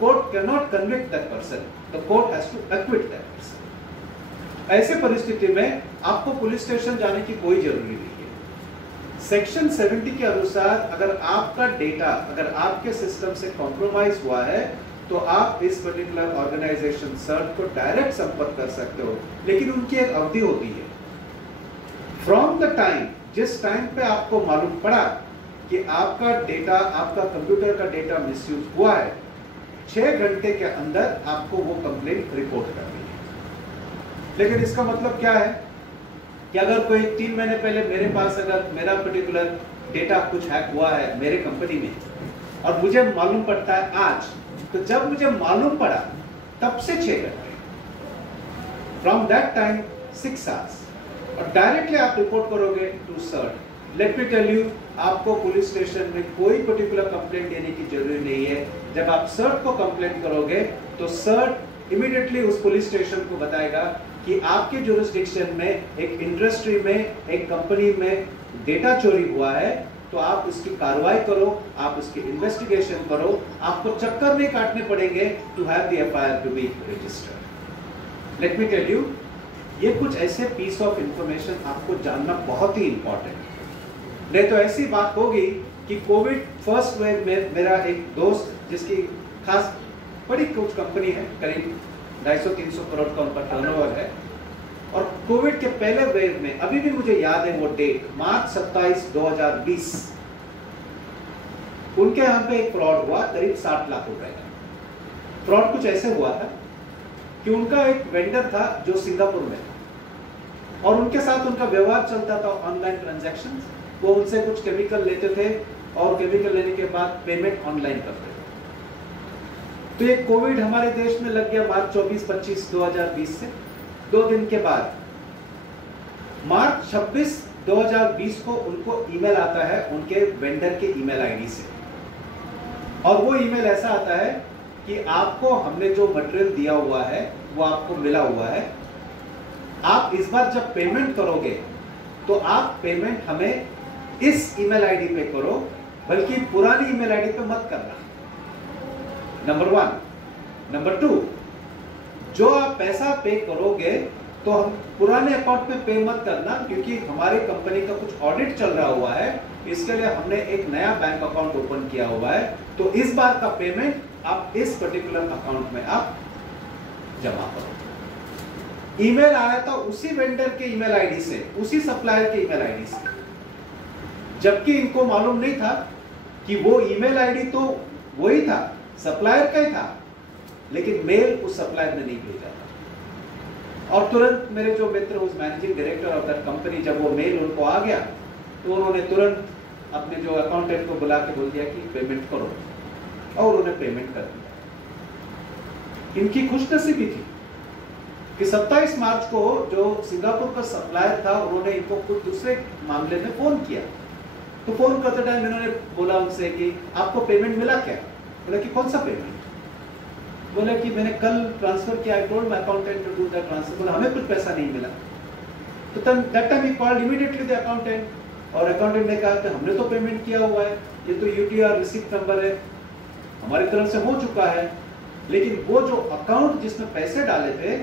court can not convict that person, the court has to acquit that person. ऐसे परिस्थिति में आपको पुलिस स्टेशन जाने की कोई जरूरी नहीं है। सेक्शन 70 के अनुसार अगर आपका डेटा अगर आपके सिस्टम से कॉम्प्रोमाइज हुआ है, तो आप इस पर्टिकुलर ऑर्गेनाइजेशन सर्ट को डायरेक्ट संपर्क कर सकते हो, लेकिन उनकी एक अवधि होती है। फ्रॉम द टाइम, जिस टाइम पे आपको मालूम पड़ा कि आपका डेटा, आपका कंप्यूटर का डेटा मिसयूज हुआ है, 6 घंटे के अंदर आपको वो कंप्लेंट रिपोर्ट करनी है। लेकिन इसका मतलब क्या है कि अगर कोई 3 महीने पहले मेरे पास अगर मेरा पर्टिकुलर डेटा कुछ हैक हुआ है मेरे कंपनी में, और मुझे मालूम पड़ता है आज, तो जब मुझे मालूम पड़ा तब से 6 घंटे, फ्रॉम दैट टाइम 6 आवर्स, और डायरेक्टली आप रिपोर्ट करोगे to CERT. Let me tell you, आपको पुलिस स्टेशन में कोई पर्टिकुलर कंप्लेंट देने की जरूरी नहीं है। जब आप सर्ट को कंप्लेंट करोगे तो सर्ट इमीडिएटली उस पुलिस स्टेशन को बताएगा कि आपके जुरिस्डिक्शन में, एक इंडस्ट्री में, एक कंपनी में डेटा चोरी हुआ है, तो आप उसकी कार्रवाई करो, आप उसकी इन्वेस्टिगेशन करो। आपको चक्कर नहीं काटने पड़ेंगे to have the FIR to be registered. Let me tell you, ये कुछ ऐसे पीस ऑफ इंफॉर्मेशन आपको जानना बहुत ही इंपॉर्टेंट है। नहीं तो ऐसी बात होगी कि कोविड फर्स्ट वेव में मेरा एक दोस्त, जिसकी खास बड़ी कुछ कंपनी है, करीब 250-300 करोड़ का उनका टर्नओवर है, और कोविड के पहले वेव में, अभी भी मुझे याद है वो डेट, मार्च 27, 2020, उनके यहाँ पे एक फ्रॉड हुआ करीब 60 लाख रुपए का। फ्रॉड कुछ ऐसे हुआ था कि उनका एक वेंडर था जो सिंगापुर में था, और उनके साथ उनका व्यवहार चलता था ऑनलाइन ट्रांजैक्शन। वो उनसे कुछ केमिकल लेते थे, और केमिकल लेने के बाद पेमेंट ऑनलाइन करते थे। तो ये कोविड हमारे देश में लग गया मार्च 24-25, 2020 से 2 दिन के बाद, मार्च 26, 2020 को उनको ईमेल आता है उनके वेंडर के ईमेल आईडी से, और वो ईमेल ऐसा आता है कि आपको हमने जो मटेरियल दिया हुआ है वो आपको मिला हुआ है। आप इस बार जब पेमेंट करोगे तो आप पेमेंट हमें इस ईमेल आईडी पे करो, बल्कि पुरानी ईमेल आईडी पे मत करना। नंबर 1। नंबर 2, जो आप पैसा पे करोगे तो हम पुराने अकाउंट में पे मत करना, क्योंकि हमारी कंपनी का कुछ ऑडिट चल रहा हुआ है, इसके लिए हमने एक नया बैंक अकाउंट ओपन किया हुआ है। तो इस बार का पेमेंट आप इस पर्टिकुलर अकाउंट में आप जमा करो। ईमेल आया था उसी वेंडर के ईमेल आईडी से, उसी सप्लायर के ईमेल आईडी से। जबकि इनको मालूम नहीं था कि वो ईमेल आईडी तो वही था, सप्लायर का ही था, लेकिन मेल उस सप्लायर ने नहीं भेजा था। और तुरंत मेरे जो मित्र, उस managing director of that company, जब वो मेल उनको आ गया तो उन्होंने तुरंत अपने जो अकाउंटेंट को बुला के बोल दिया कि पेमेंट करो, और उन्होंने पेमेंट कर दिया। इनकी खुशनसीबी थी कि 27 मार्च को जो सिंगापुर का सप्लायर था, उन्होंने इनको कुछ दूसरे मामले में फोन किया। तो फोन करते टाइम इन्होंने बोला उनसे कि आपको पेमेंट मिला क्या? बोला कि कौन सा पेमेंट? बोला कि मैंने कल ट्रांसफर किया, I told my accountant to do the transfer. बोला हमें कुछ पैसा नहीं मिला। तो दैट टाइम ही कॉल्ड इमीडिएटली द अकाउंटेंट, और अकाउंटेंट ने कहा कि हमने तो पेमेंट किया हुआ है, ये तो यूटीआर रिसीप्ट नंबर है, हमारी तरफ से हो चुका है। लेकिन वो जो अकाउंट जिसमें पैसे डाले थे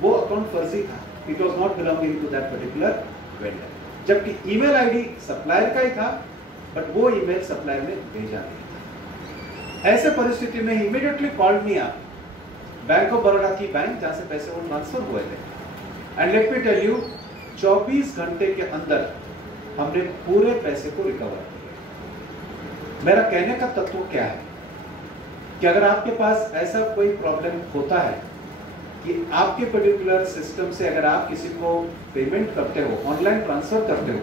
वो अकाउंट फर्जी था, it was not belonging to that particular vendor, जबकि ईमेल आईडी सप्लायर का ही था, बट वो ईमेल सप्लायर ने भेजा नहीं था। ऐसे परिस्थिति में immediately called me up, bank of Baroda की बैंक जहां से पैसे वो ट्रांसफर हुए थे, and let me tell you 24 घंटे के अंदर हमने पूरे पैसे को रिकवर किया। मेरा कहने का तत्व क्या है कि अगर आपके पास ऐसा कोई प्रॉब्लम होता है कि आपके पर्टिकुलर सिस्टम से अगर आप किसी को पेमेंट करते हो, ऑनलाइन ट्रांसफर करते हो,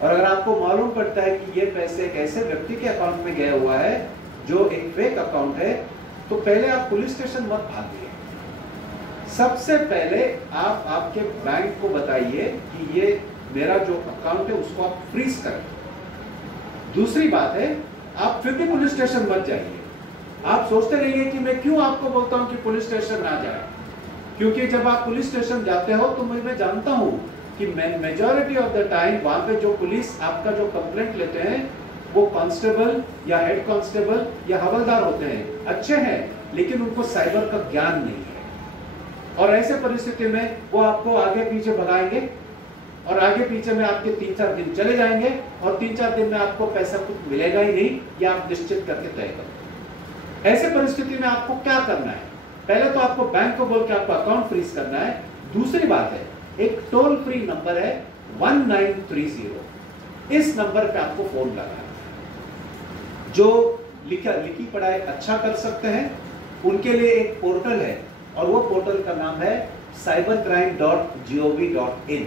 और अगर आपको मालूम पड़ता है कि ये पैसे एक ऐसे व्यक्ति के अकाउंट में गया हुआ है जो एक फेक अकाउंट है, तो पहले आप पुलिस स्टेशन मत भागिए। सबसे पहले आप आपके बैंक को बताइए कि ये मेरा जो अकाउंट है उसको आप फ्रीज करें। दूसरी बात है, आप फिर भी पुलिस स्टेशन मत जाइए। आप सोचते रहिए कि मैं क्यों आपको बोलता हूं कि पुलिस स्टेशन ना जाए, क्योंकि जब आप पुलिस स्टेशन जाते हो तो मैं जानता हूं कि मेजॉरिटी ऑफ द टाइम वहां पे जो पुलिस आपका जो कंप्लेंट लेते हैं वो कांस्टेबल या हेड कांस्टेबल या हवलदार होते हैं, अच्छे हैं, लेकिन उनको साइबर का ज्ञान नहीं है। और ऐसे परिस्थिति में वो आपको आगे पीछे भगाएंगे, और आगे पीछे में आपके 3-4 दिन चले जाएंगे, और 3-4 दिन में आपको पैसा कुछ मिलेगा ही नहीं, या आप निश्चित करके तय करो। ऐसे परिस्थिति में आपको क्या करना है? पहले तो आपको बैंक को बोल के आपका अकाउंट फ्रीज करना है। दूसरी बात है, एक टोल फ्री नंबर है 1930, इस नंबर पे आपको फोन लगाना है। जो लिखी पढ़ाई अच्छा कर सकते हैं उनके लिए एक पोर्टल है, और वो पोर्टल का नाम है cybercrime.gov.in।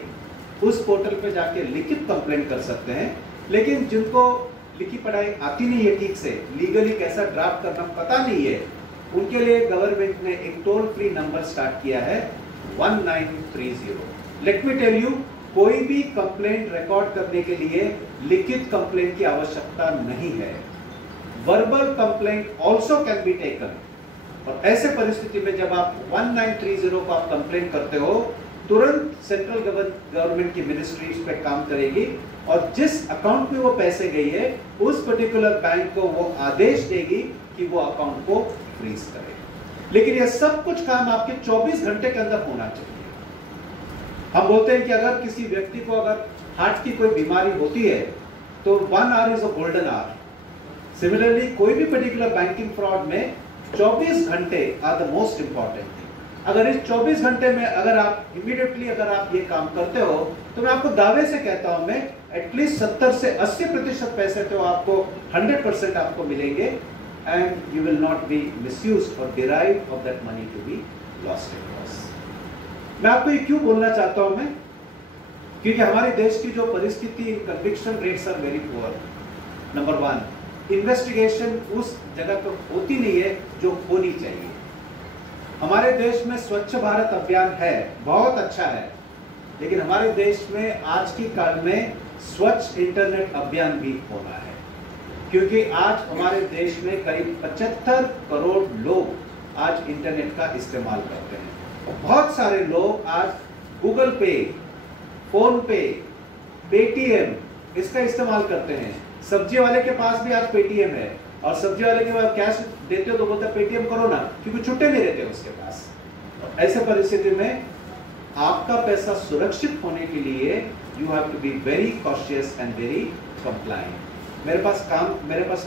उस पोर्टल पे जाके लिखित कंप्लेंट कर सकते हैं। लेकिन जिनको लिखी पढ़ाई आती नहीं है ठीक से, लीगली कैसा ड्राफ्ट करना पता नहीं है, उनके लिए गवर्नमेंट ने एक टोल फ्री नंबर स्टार्ट किया है 1930। लेट मी टेल यू, कोई भी कंप्लेंट रिकॉर्ड करने के लिए लिखित कंप्लेंट की आवश्यकता नहीं है। Verbal complaint also can be taken. और ऐसे परिस्थिति में जब आप 1930 को आप कंप्लेंट करते हो, तुरंत सेंट्रल गवर्नमेंट की मिनिस्ट्री इस पे काम करेगी, और जिस अकाउंट में वो पैसे गई है उस पर्टिकुलर बैंक को वो आदेश देगी कि वो अकाउंट को फ्रीज करे। लेकिन ये सब कुछ काम आपके 24 घंटे के अंदर होना चाहिए। हम बोलते हैं कि अगर किसी व्यक्ति को अगर हार्ट की कोई बीमारी होती है तो 1 hour is a golden hour. Similarly कोई भी पर्टिकुलर बैंकिंग फ्रॉड में 24 घंटे are the most important thing. अगर इस 24 घंटे में अगर आप इमीडिएटली अगर आप ये काम करते हो, तो मैं आपको दावे से कहता हूं, मैं एटलीस्ट 70 से 80% पैसे तो आपको 100% आपको मिलेंगे, and you will not be misused or derive of that money to be lost in loss. मैं आपको ये क्यों बोलना चाहता हूं मैं, क्योंकि हमारे देश की जो परिस्थिति, conviction rates are very poor. Number 1, investigation उस जगह पर होती नहीं है जो होनी चाहिए। हमारे देश में स्वच्छ भारत अभियान है, बहुत अच्छा है, लेकिन हमारे देश में आज की काल में स्वच्छ इंटरनेट अभियान भी होना है, क्योंकि आज हमारे देश में करीब 75 करोड़ लोग आज इंटरनेट का इस्तेमाल करते हैं। बहुत सारे लोग आज गूगल पे, फोन पे, पेटीएम इसका इस्तेमाल करते हैं। सब्जी वाले के पास भी आज पेटीएम है, और सब्जी वाले के पास कैश देते हो तो बोलता है पेटीएम करो ना, क्योंकि छुट्टे नहीं रहते उसके पास। ऐसे परिस्थिति में आपका पैसा सुरक्षित होने के लिए you have to be very cautious and very compliant. मेरे पास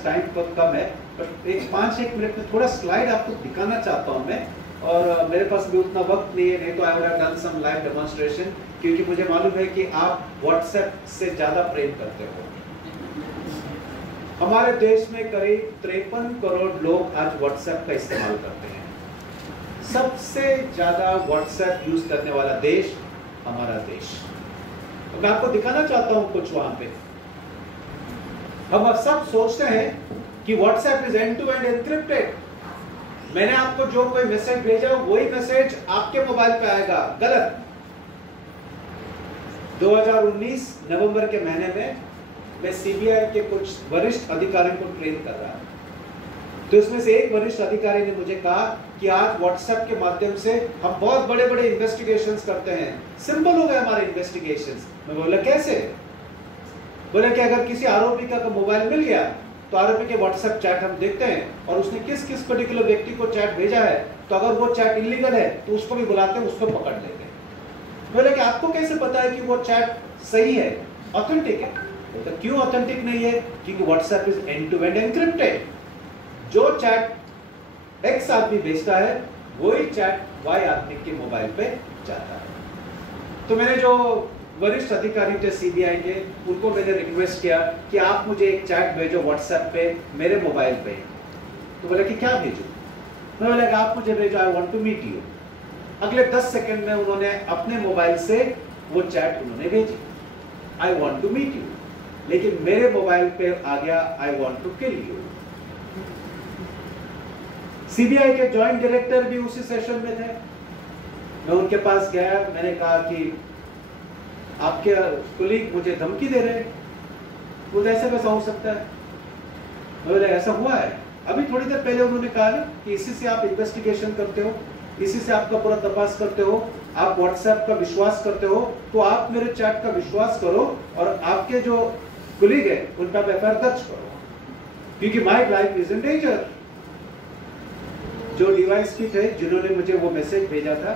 टाइम बहुत कम है, बट एक 5-1 मिनट में थोड़ा स्लाइड आपको दिखाना चाहता हूं मैं, और मेरे पास भी उतना वक्त नहीं है, नहीं तो I would have done some live demonstration, क्योंकि मुझे मालूम है कि आप व्हाट्सएप से ज्यादा प्रेम करते हो। हमारे देश में करीब 53 करोड़ लोग आज व्हाट्सएप का इस्तेमाल करते हैं। सबसे ज्यादा व्हाट्सएप यूज करने वाला देश हमारा देश। तो मैं आपको दिखाना चाहता हूं कुछ वहां पे। हम अब सब सोचते हैं कि WhatsApp is end to end encrypted. मैंने आपको जो कोई मैसेज भेजा वही मैसेज आपके मोबाइल पे आएगा। गलत। 2019 नवंबर के महीने में मैं सीबीआई के कुछ वरिष्ठ अधिकारियों को ट्रेन कर रहा था। तो इसमें से एक वरिष्ठ अधिकारी ने मुझे कहा कि आज व्हाट्सएप के माध्यम से हम बहुत बड़े बड़े इन्वेस्टिगेशंस करते हैं, सिंपल हो गए हमारे इन्वेस्टिगेशंस। मैं बोला कैसे? बोले कि अगर किसी आरोपी का मोबाइल मिल गया तो आरोपी के व्हाट्सएप चैट हम देखते हैं और उसने किस किस पर्टिकुलर व्यक्ति को चैट भेजा है, तो अगर वो चैट इलीगल है तो उसको भी बुलाते हैं, उसको पकड़ लेते हैं। बोले कि आपको कैसे पता है कि वो चैट सही है, ऑथेंटिक है? तो क्यों ऑथेंटिक नहीं है? क्योंकि WhatsApp is end to end encrypted. जो चैट एक्स आदमी भेजता है वही चैट वाई आदमी के मोबाइल पे जाता है। तो मैंने जो वरिष्ठ अधिकारी थे सीबीआई के, उनको मैंने रिक्वेस्ट किया कि आप मुझे एक चैट भेजो व्हाट्सएप पे मेरे मोबाइल पे। तो बोले कि क्या भेजो? मैं बोला कि आप मुझे भेजो, I want to meet you. अगले 10 सेकंड में उन्होंने अपने मोबाइल से वो चैट उन्होंने भेजी, I want to meet you. लेकिन मेरे मोबाइल पे आ गया I want to kill you. CBI के जॉइंट डायरेक्टर भी उसी सेशन में थे। मैं उनके पास गया, मैंने कहा कि आपके कुलीग मुझे धमकी दे रहे हैं। बोले ऐसा कैसा हो सकता है? बोले ऐसा हुआ है, अभी थोड़ी देर पहले उन्होंने कहा ना कि इसी से आप इन्वेस्टिगेशन करते हो, इसी से आपका पूरा तपास करते हो, आप व्हाट्सएप का विश्वास करते हो, तो आप मेरे चैट का विश्वास करो और आपके जो कुलीग है उन पर एफआईआर दर्ज करो, क्योंकि my life is in danger. जो डिवाइस की थे जिन्होंने मुझे वो मैसेज भेजा था,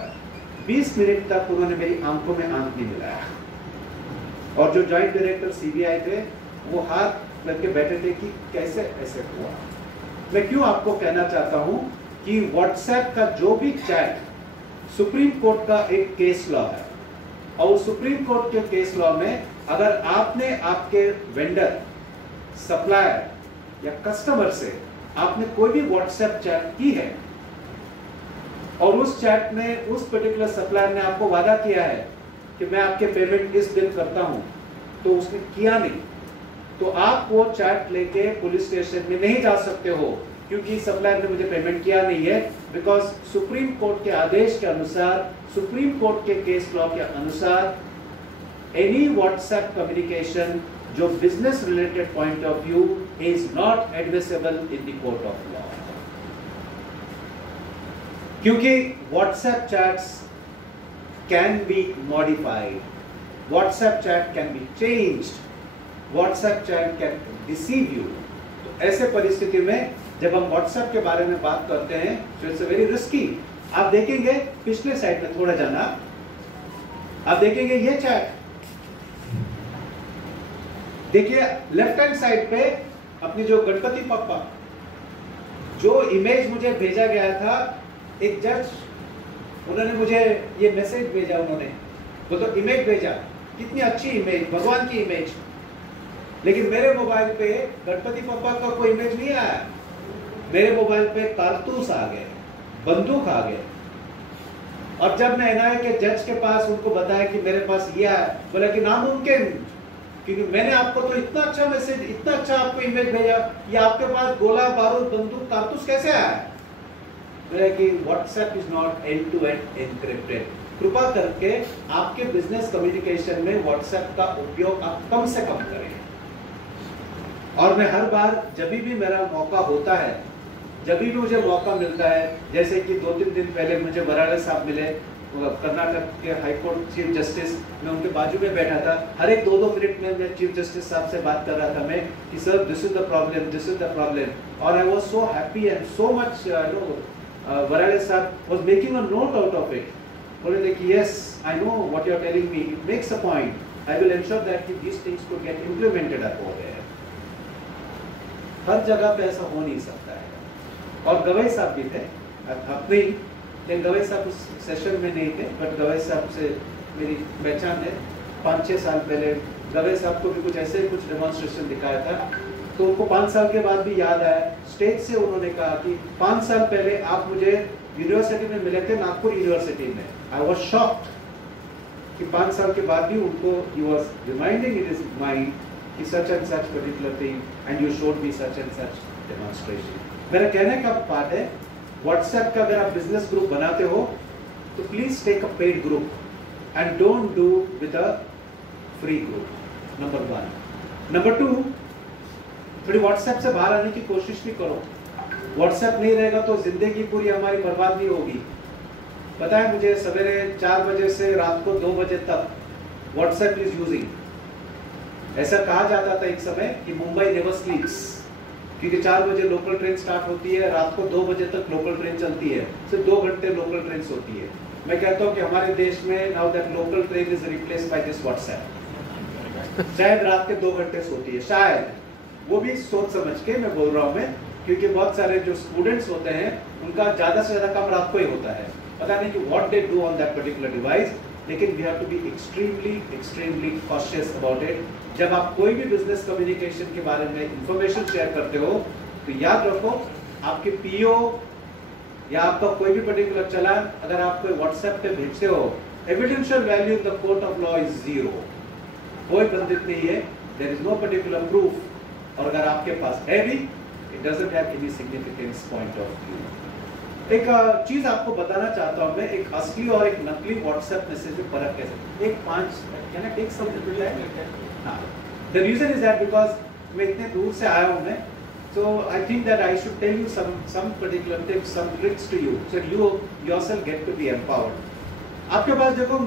20 मिनट तक उन्होंने मेरी आंखों में आंख नहीं मिलाया। और जो जॉइंट डायरेक्टर सीबीआई थे वो हाथ करके बैठे थे कि कैसे ऐसे हुआ। मैं क्यों आपको कहना चाहता हूं कि व्हाट्सएप का जो भी चैट, सुप्रीम कोर्ट का एक केस लॉ है और सुप्रीम कोर्ट के केस लॉ में अगर आपने आपके वेंडर, सप्लायर या कस्टमर से आपने कोई भी व्हाट्सएप चैट की है और उस चैट में उस पर्टिकुलर सप्लायर ने आपको वादा किया है कि मैं आपके पेमेंट इस दिन करता हूं, तो उसने किया नहीं, तो आप वो चैट लेके पुलिस स्टेशन में नहीं जा सकते हो, क्योंकि सप्लायर ने मुझे पेमेंट किया नहीं है। बिकॉज सुप्रीम कोर्ट के आदेश के अनुसार, सुप्रीम कोर्ट के केस लॉ के अनुसार, एनी व्हाट्सएप कम्युनिकेशन जो business related point of view is not admissible in the court of law. क्योंकि WhatsApp chats can be modified, WhatsApp chat can be changed, WhatsApp chat can deceive you. तो ऐसे परिस्थिति में जब हम WhatsApp के बारे में बात करते हैं तो इट्स वेरी रिस्की। आप देखेंगे पिछले साइड में थोड़ा जाना, आप देखेंगे ये चैट, देखिए लेफ्ट हैंड साइड पे अपनी जो गणपति पप्पा जो इमेज मुझे भेजा गया था, एक जज उन्होंने मुझे ये मैसेज भेजा, उन्होंने वो तो इमेज भेजा, कितनी अच्छी इमेज, भगवान की इमेज, लेकिन मेरे मोबाइल पे गणपति पप्पा का कोई इमेज नहीं आया। मेरे मोबाइल पे कारतूस आ गए, बंदूक आ गए। और जब मैं एनआईए के जज के पास उनको बताया कि मेरे पास ये आया, बोला कि नामुमकिन, क्योंकि मैंने आपको तो इतना अच्छा मैसेज, इतना अच्छा आपको इमेज भेजा, ये आपके पास गोला बारूद बंदूक कारतूस कैसे आया? बोला कि WhatsApp is not end to end encrypted. कृपा करके आपके बिजनेस कम्युनिकेशन में व्हाट्सएप का उपयोग आप कम से कम करें। और मैं हर बार जब भी मेरा मौका होता है, जब भी मुझे मौका मिलता है, जैसे कि 2-3 दिन पहले मुझे वराड़े साहब मिले, कर्नाटक के हाई कोर्ट चीफ जस्टिस, मैं उनके बाजू में बैठा था, हर एक 2-2 मिनट में मैं चीफ जस्टिस साहब से बात कर रहा था मैं कि sir this is the problem, this is the problem. और I was so happy and so much Varade साहब was making a note out of it. बोले थे कि yes I know what you are telling me, it makes a point, I will ensure that कि these things could get implemented up over there. हर जगह पे ऐसा हो नहीं सकता है। और गवई साहब भी थे अपने ही, लेकिन गवई साहब उस सेशन में नहीं थे, बट गवई साहब से मेरी पहचान है। 5-6 साल पहले गवई साहब को भी कुछ ऐसे ही कुछ डेमोन्स्ट्रेशन दिखाया था, तो उनको 5 साल के बाद भी याद आया, स्टेज से उन्होंने कहा कि 5 साल पहले आप मुझे यूनिवर्सिटी में मिले थे, नागपुर यूनिवर्सिटी में। आई वॉज शॉक्ड कि 5 साल के बाद भी उनको ही was reminding in his mind कि such and such particular thing and you showed me such and such demonstration. मेरा कहने का बात है, व्हाट्सएप का अगर आप बिजनेस ग्रुप बनाते हो तो please take a paid group and don't do with a free group, number 1। Number 2, थोड़ी व्हाट्सएप से बाहर आने की कोशिश भी करो। व्हाट्सएप नहीं रहेगा तो जिंदगी पूरी हमारी बर्बाद नहीं होगी। पता है मुझे, सवेरे 4 बजे से रात को 2 बजे तक व्हाट्सएप इज यूजिंग। ऐसा कहा जाता था एक समय कि मुंबई नेवर स्लीप्स, क्योंकि 4 बजे लोकल ट्रेन स्टार्ट होती है, रात को 2 बजे तक लोकल ट्रेन चलती है, सिर्फ 2 घंटे लोकल ट्रेन होती है। मैं कहता हूँ कि हमारे देश में now that local train is replaced by this WhatsApp. शायद रात के 2 घंटे सोती है, शायद, वो भी सोच समझ के मैं बोल रहा हूँ मैं, क्योंकि बहुत सारे जो स्टूडेंट्स होते हैं उनका ज्यादा से ज्यादा काम रात को ही होता है, पता नहीं कि what they do on that particular device. लेकिन we have to be extremely cautious about it. जब आप कोई भी बिजनेस कम्युनिकेशन के बारे में इंफॉर्मेशन शेयर करते हो तो याद रखो, आपके पीओ या आपका कोई भी पर्टिकुलर चालान अगर आप कोई व्हाट्सएप पे भेजते हो, evidential value in the court of law is 0, कोई बंदित नहीं है, there is no particular proof, और अगर आपके पास है भी, it doesn't have any significance point of view. एक चीज आपको बताना चाहता हूं मैं, एक असली और एक नकली व्हाट्सएप मैसेज में फर्क कैसे, एक 5 कैन आई टेक सम हां, the reason is that because मैं इतने दूर से आया हूं मैं, so I think that I should tell you some particular tips, some tricks to you, so you yourself get to be empowered. आपके पास देखो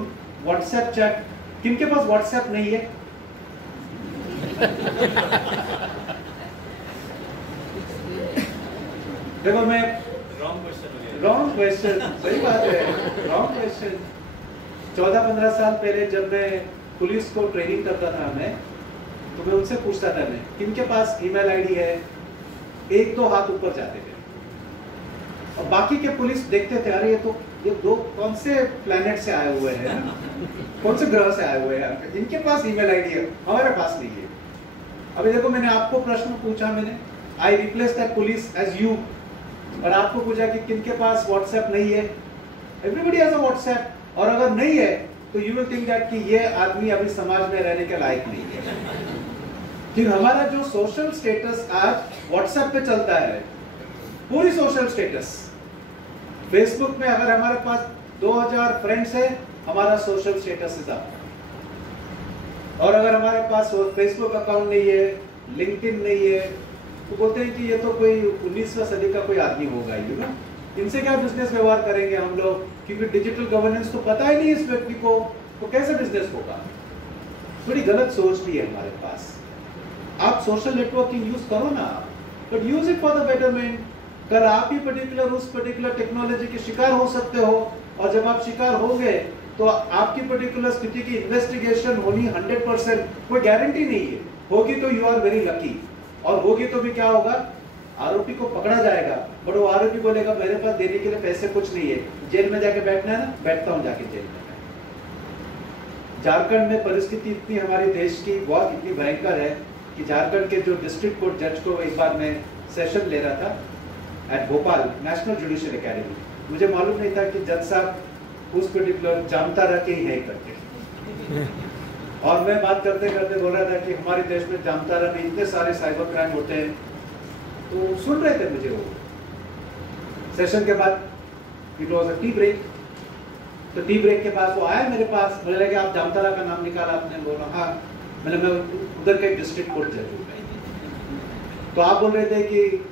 व्हाट्सएप चैट, किनके पास व्हाट्सएप नहीं है? देखो मैं रॉन्ग क्वेश्चन, सही बात है, रॉन्ग क्वेश्चन। 14-15 साल पहले जब मैं पुलिस को ट्रेनिंग करता था मैं, तो मैं उनसे पूछता था मैं किनके पास ईमेल आईडी है, 1-2 हाथ ऊपर जाते थे, और बाकी के पुलिस देखते थे, अरे ये दो कौन से प्लैनेट से आए हुए हैं, कौन से ग्रह से आए हुए हैं, इनके पास ईमेल आईडी है, हमारे पास नहीं है। अभी देखो मैंने आपको प्रश्न पूछा, मैंने I replace that police as you, और आपको पूछा कि किनके पास व्हाट्सएप नहीं है, एवरीबॉडी हैज अ व्हाट्सएप, और अगर नहीं है तो यू विल थिंक दैट कि ये आदमी अभी समाज में रहने के लायक नहीं है। कि हमारा जो सोशल स्टेटस आज व्हाट्सएप पे चलता है, पूरी सोशल स्टेटस, फेसबुक में अगर हमारे पास 2000 फ्रेंड्स है, हमारा सोशल स्टेटस इज अप, और अगर हमारे पास फेसबुक अकाउंट नहीं है, लिंक्डइन नहीं है, तो बोलते हैं कि ये तो कोई 19वीं सदी का कोई आदमी होगा, यू नो, इनसे क्या बिजनेस व्यवहार करेंगे हम लोग, क्योंकि डिजिटल गवर्नेंस तो पता ही नहीं इस व्यक्ति को, तो कैसे बिजनेस होगा। थोड़ी गलत सोच भी है हमारे पास। आप सोशल नेटवर्किंग यूज करो ना, but use it for the betterment. कल आप ही उस पर्टिकुलर टेक्नोलॉजी के शिकार हो सकते हो, और जब आप शिकार होंगे तो आपकी पर्टिकुलर स्थिति की इन्वेस्टिगेशन होनी 100%, कोई गारंटी नहीं है, होगी तो यू आर वेरी लकी, और होगी तो भी क्या होगा, आरोपी को पकड़ा जाएगा, बट वो आरोपी बोलेगा मेरे पास देने के लिए पैसे कुछ नहीं है, जेल में जाके बैठना है ना, बैठता हूं जाके जेल में। झारखंड में परिस्थिति इतनी हमारे देश की बहुत इतनी भयंकर है कि झारखंड के जो डिस्ट्रिक्ट कोर्ट जज को एक बार मैं सेशन ले रहा था at Bhopal National Judicial Academy, मुझे मालूम नहीं था कि जज साहब उस पर्टिकुलर जामतारा के ही है करके, और मैं बात करते करते बोल रहा था कि हमारे देश में जामतारा में इतने सारे साइबर क्राइम होते हैं, तो सुन रहे थे मुझे वो। सेशन के बाद it was a tea break, तो टी ब्रेक के बाद वो आया मेरे पास, मुझे लगा आप जामतारा का नाम निकाला आपने, बोला हाँ, मैं उधर के डिस्ट्रिक्ट कोर्ट जज हूँ। तो आप बोल रहे थे कि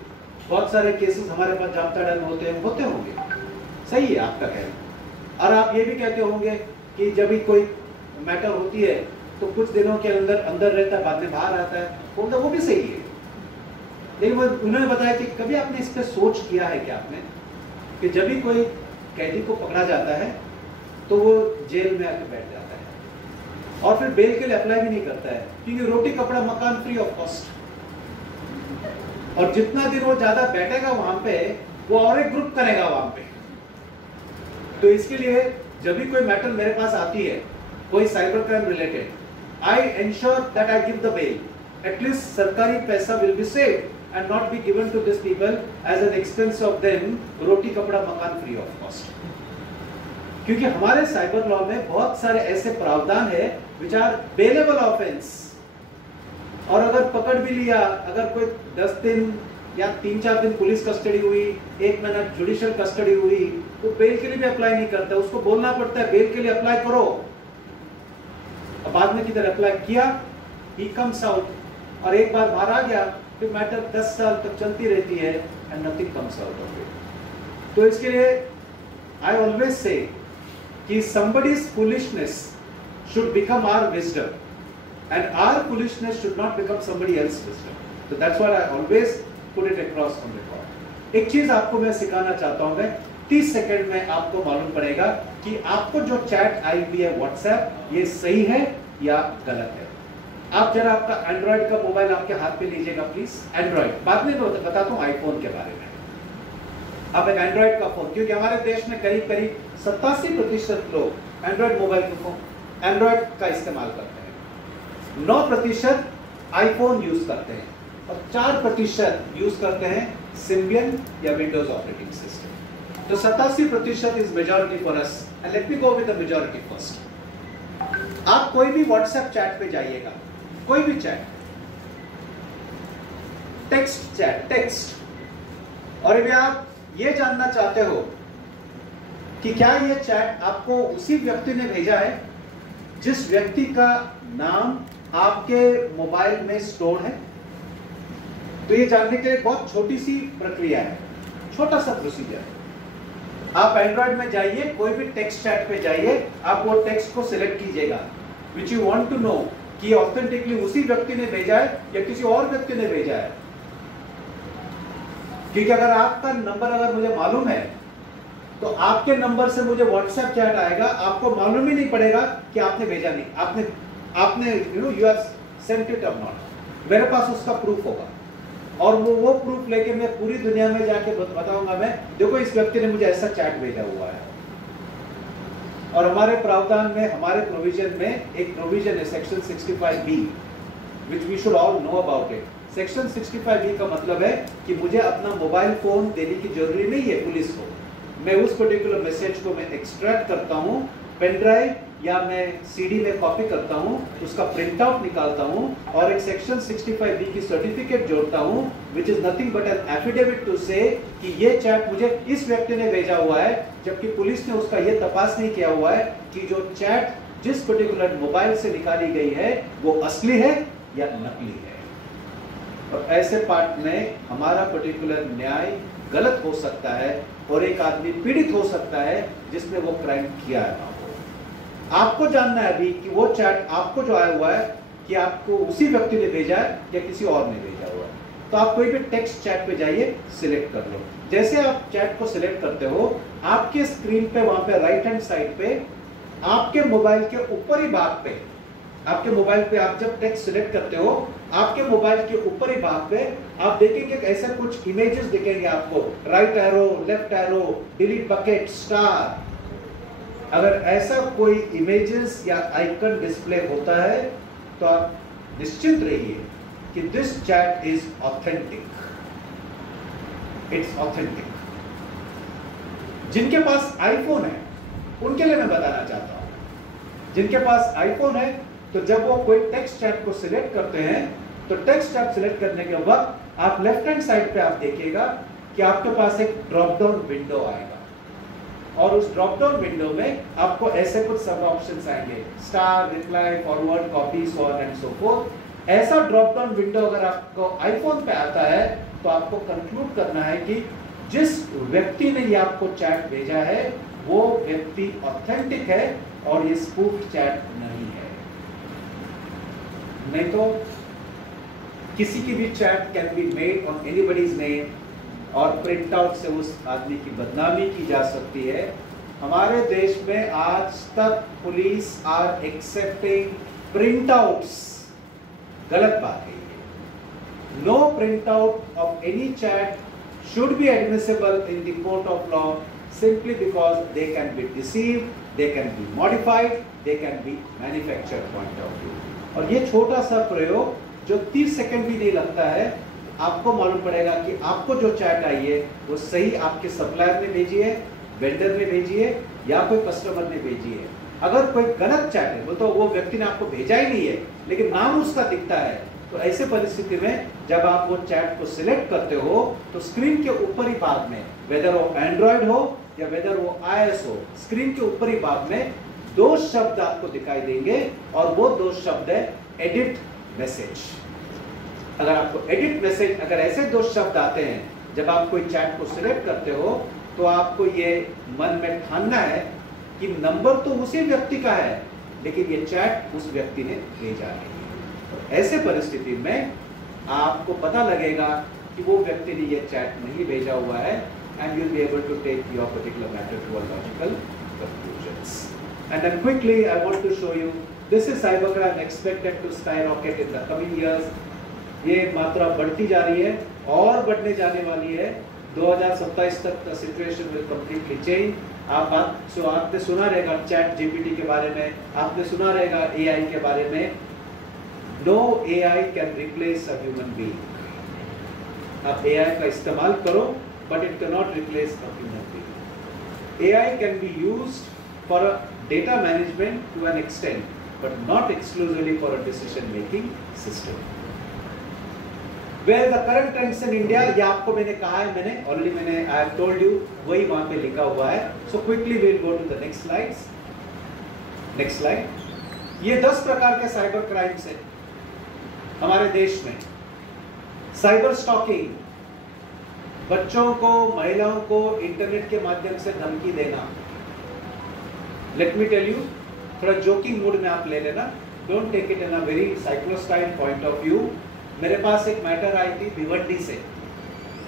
बहुत सारे केसेस हमारे पास जामताड़ा में होते होंगे, सही है आपका कहना, और आप ये भी कहते होंगे कि जब भी कोई मैटर होती है तो कुछ दिनों के अंदर रहता है, बाद में बाहर आता है, वो भी सही है। लेकिन उन्होंने बताया कि कभी आपने इस पर सोच किया है क्या आपने, कि जब भी कोई कैदी को पकड़ा जाता है तो वो जेल में आके बैठ जाता है, और फिर बेल के लिए अप्लाई भी नहीं करता है, क्योंकि रोटी kapda makaan free of cost, और जितना दिन वो ज्यादा बैठेगा वहां पे, वो और एक ग्रुप करेगा वहां पे। तो इसके लिए जब भी कोई मैटर मेरे पास आती है, कोई cyber crime related, I ensure that I give the bail, at least सरकारी पैसा will be save and not be given to this people as an expense of them roti kapda makaan free of cost. क्योंकि हमारे साइबर लॉ में बहुत सारे ऐसे प्रावधान है विच आर बेलेबल ऑफेंस, और अगर पकड़ भी लिया, अगर कोई 10 दिन या 3-4 दिन पुलिस कस्टडी हुई, 1 महीना जुडिशियल कस्टडी हुई, तो बेल के लिए भी अप्लाई नहीं करता, उसको बोलना पड़ता है बेल के लिए अप्लाई करो। अब बाद में किधर अप्लाई किया, ही कम्स आउट, और एक बार बाहर आ गया फिर मैटर 10 साल तक चलती रहती है and nothing comes out of it. तो इसके लिए आई ऑलवेज से कि somebody's foolishness should become our wisdom and our foolishness should not become somebody else's wisdom. So that's what I always put it across on record. एक चीज आपको मैं सिखाना चाहता हूं, मैं 30 सेकंड में आपको मालूम पड़ेगा कि आपको जो चैट आई हुई है व्हाट्सएप ये सही है या गलत है। आप जरा आपका एंड्रॉइड का मोबाइल आपके हाथ में लीजिएगा प्लीज। एंड्रॉइड, बाद में बताता हूं आईफोन के बारे में। आप एक एंड्रॉइड का फोन, क्योंकि हमारे देश में करीब करीब 87% लोग एंड्रॉइड मोबाइल के फोन एंड्रॉइड का इस्तेमाल करते हैं, 9% आईफोन यूज करते हैं और 4% यूज करते हैं सिम्बियन या विंडोज ऑपरेटिंग सिस्टम। तो 87% is majority for us and let me go with the majority first. आप कोई भी व्हाट्सएप चैट पे जाइएगा, कोई भी चैट, टेक्स्ट चैट, टेक्स्ट, और यदि आप ये जानना चाहते हो कि क्या ये चैट आपको उसी व्यक्ति ने भेजा है जिस व्यक्ति का नाम आपके मोबाइल में स्टोर है, तो ये जानने के लिए बहुत छोटी सी प्रक्रिया है, छोटा सा प्रोसीजर। आप एंड्रॉइड में जाइए, कोई भी टेक्स्ट चैट पे जाइए, आप वो टेक्स्ट को सिलेक्ट कीजिएगा which you want to know कि ऑथेंटिकली उसी व्यक्ति ने भेजा है या किसी और व्यक्ति ने भेजा है। क्योंकि अगर आपका नंबर अगर मुझे मालूम है तो आपके नंबर से मुझे व्हाट्सएप चैट आएगा, आपको मालूम ही नहीं पड़ेगा कि आपने भेजा नहीं, आपने यू हैव सेंट इट और नॉट। मेरे पास उसका प्रूफ होगा और वो प्रूफ लेके मैं पूरी दुनिया में जाके बताऊंगा, मैं देखो इस व्यक्ति ने मुझे ऐसा चैट भेजा हुआ है। और हमारे प्रावधान में, हमारे प्रोविजन में एक प्रोविजन है section 65B which we should all know about it. Section 65B का मतलब है कि मुझे अपना मोबाइल फोन देने की जरूरी नहीं है पुलिस को। मैं उस पर्टिकुलर मैसेज को मैं एक्सट्रैक्ट करता हूँ पेन ड्राइव या मैं सीडी में कॉपी करता हूँ, उसका प्रिंट आउट निकालता हूँ और एक सेक्शन 65B की सर्टिफिकेट जोड़ता हूँ which is nothing but an affidavit to say कि ये चैट मुझे इस व्यक्ति ने भेजा हुआ है, जबकि पुलिस ने उसका ये तपास नहीं किया हुआ है कि जो चैट जिस पर्टिकुलर मोबाइल से निकाली गई है वो असली है या नकली है। और ऐसे पार्ट में हमारा पर्टिकुलर न्याय गलत हो सकता है और एक आदमी पीड़ित हो सकता है जिसने वो क्राइम किया ना हो। आपको जानना है अभी कि वो चैट आपको जो आया हुआ है कि आपको उसी व्यक्ति ने भेजा है या किसी और ने भेजा हुआ है। तो आप कोई भी टेक्स्ट चैट पे जाइए, सिलेक्ट कर लो। जैसे आप चैट को सिलेक्ट करते हो, आपके स्क्रीन पे वहां पे राइट हैंड साइड पे आपके मोबाइल के ऊपरी भाग पे, आपके मोबाइल पे आप जब टेक्स्ट सिलेक्ट करते हो, आपके मोबाइल के ऊपरी भाग पे आप देखेंगे ऐसा कुछ इमेजेस दिखेंगे आपको, right arrow, left arrow, delete bucket, star. अगर ऐसा कोई इमेजेस या आइकन डिस्प्ले होता है तो आप निश्चिंत रहिए कि this chat is authentic, it's authentic. जिनके पास आईफोन है उनके लिए मैं बताना चाहता हूं, जिनके पास आईफोन है तो जब वो कोई टेक्स्ट चैट को सिलेक्ट करते हैं तो टेक्स्ट चैट सिलेक्ट करने के वक्त आप लेफ्ट हैंड साइड पे आप देखिएगा कि आपके पास एक ड्रॉप डाउन विंडो आएगा और उस ड्रॉप डाउन विंडो में आपको ऐसे कुछ सब ऑप्शंस आएंगे, star, reply, forward, copy, so on and so fourth. ऐसा ड्रॉप डाउन विंडो अगर आपको आईफोन पे आता है तो आपको कंक्लूड करना है कि जिस व्यक्ति ने ये आपको चैट भेजा है वो व्यक्ति ऑथेंटिक है और ये स्पूफ चैट नहीं है। नहीं तो किसी की भी chat can be made on anybody's name और प्रिंट आउट से उस आदमी की बदनामी की जा सकती है। हमारे देश में आज तक police are accepting print outs, गलत बात है ये। No print out of any chat should be admissible in the court of law simply because they can be deceived, they can be modified, they can be manufactured point of view। और ये छोटा सा प्रयोग जो 30 second भी नहीं लगता है, आपको मालूम पड़ेगा कि आपको जो चैट आई है वो सही आपके सप्लायर ने भेजी है, वेंडर ने भेजी है या कोई कस्टमर ने भेजी है। अगर कोई गलत चैट है, वो व्यक्ति ने आपको भेजा ही नहीं है लेकिन नाम उसका दिखता है, तो ऐसे परिस्थिति में जब आप वो चैट को सिलेक्ट करते हो तो स्क्रीन के ऊपरी भाग में, वेदर वो एंड्रॉइड हो या वेदर वो iOS हो, स्क्रीन के ऊपरी भाग में 2 शब्द आपको दिखाई देंगे और वो 2 शब्द है एडिट मैसेज। अगर आपको एडिट मैसेज, अगर ऐसे 2 शब्द आते हैं जब आप कोई चैट को सिलेक्ट करते हो, तो आपको ये मन में ठानना है कि नंबर तो उसी व्यक्ति का है लेकिन ये चैट उस व्यक्ति ने भेजा है। ऐसे परिस्थिति में आपको पता लगेगा कि वो व्यक्ति ने ये चैट नहीं भेजा हुआ है, and you'll be able to take your particular matter to a logical conclusions. And then quickly I want to show you, this is cybercrime expected to skyrocket in the coming years. ये मात्रा बढ़ती जा रही है और बढ़ने जाने वाली है। 2027 तक the situation will completely change. आपने सुना रहेगा चैट जीपीटी के बारे में, आपने सुना रहेगा एआई के बारे में। No AI can replace a human being. आप AI का इस्तेमाल करो, but it cannot replace a human being. AI can be used for a data management to an extent, but not exclusively for a decision-making system. Where the current trends in India, ये आपको मैंने कहा है, I have told you, वही वहाँ पे लिखा हुआ है. So quickly we'll go to the next slides. Next slide. ये 10 प्रकार के साइबर क्राइम्स हैं हमारे देश में। साइबर स्टॉकिंग, बच्चों को, महिलाओं को इंटरनेट के माध्यम से धमकी देना। लेट मी टेल यू, थोड़ा जोकिंग मूड में आप ले लेना, don't take it in a very cyclostine point of view. मेरे पास एक मैटर आई थी भिवंडी से,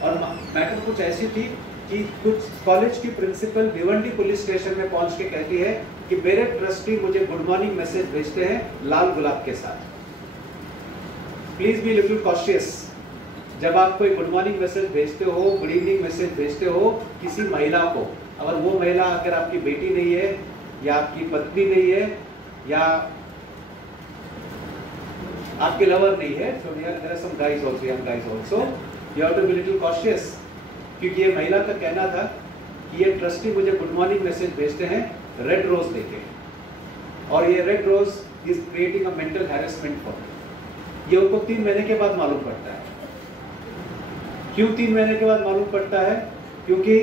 और मैटर कुछ ऐसी थी कि कुछ कॉलेज की प्रिंसिपल भिवंडी पुलिस स्टेशन में पहुंच के कहती है कि मेरे ट्रस्टी मुझे गुड मॉर्निंग मैसेज भेजते हैं लाल गुलाब के साथ। Please be little cautious. जब आप कोई गुड मॉर्निंग मैसेज भेजते हो, गुड इवनिंग मैसेज भेजते हो किसी महिला को, अगर वो महिला अगर आपकी बेटी नहीं है या आपकी पत्नी नहीं है या आपके लवर नहीं है, so there are some guys also, young guys also, you have to be little cautious, क्योंकि ये महिला का कहना था कि ये ट्रस्टी मुझे गुड मॉर्निंग मैसेज भेजते हैं रेड रोज देके, और ये red rose is creating a mental harassment for me. ये उनको 3 महीने के बाद मालूम पड़ता है। क्यों 3 महीने के बाद मालूम पड़ता है? क्योंकि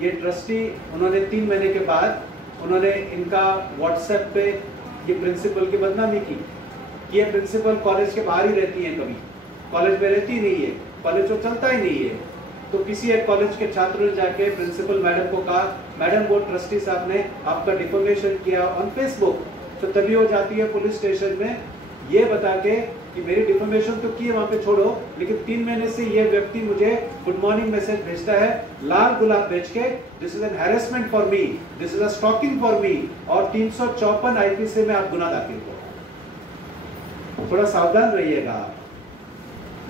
ये ट्रस्टी, उन्होंने 3 महीने के बाद उन्होंने इनका व्हाट्सएप पे ये प्रिंसिपल की बदनामी की कि ये प्रिंसिपल कॉलेज के बाहर ही रहती है, कभी कॉलेज में रहती नहीं है, कॉलेज तो चलता ही नहीं है। तो किसी एक कॉलेज के छात्र ने जाके प्रिंसिपल मैडम को कहा, मैडम वो ट्रस्टी साहब ने आपका डिफेमेशन किया ऑन फेसबुक। तो तभी हो जाती है पुलिस स्टेशन में ये बता के कि मेरी डिफेमेशन तो की है वहाँ पे छोड़ो, लेकिन 3 महीने से ये व्यक्ति मुझे गुड मॉर्निंग मैसेज भेजता है लाल गुलाब भेज के, this is an harassment for me, this is a stalking for me, और 354 आईपीसी में आप गुना दाखिल करो। थोड़ा सावधान रहिएगा।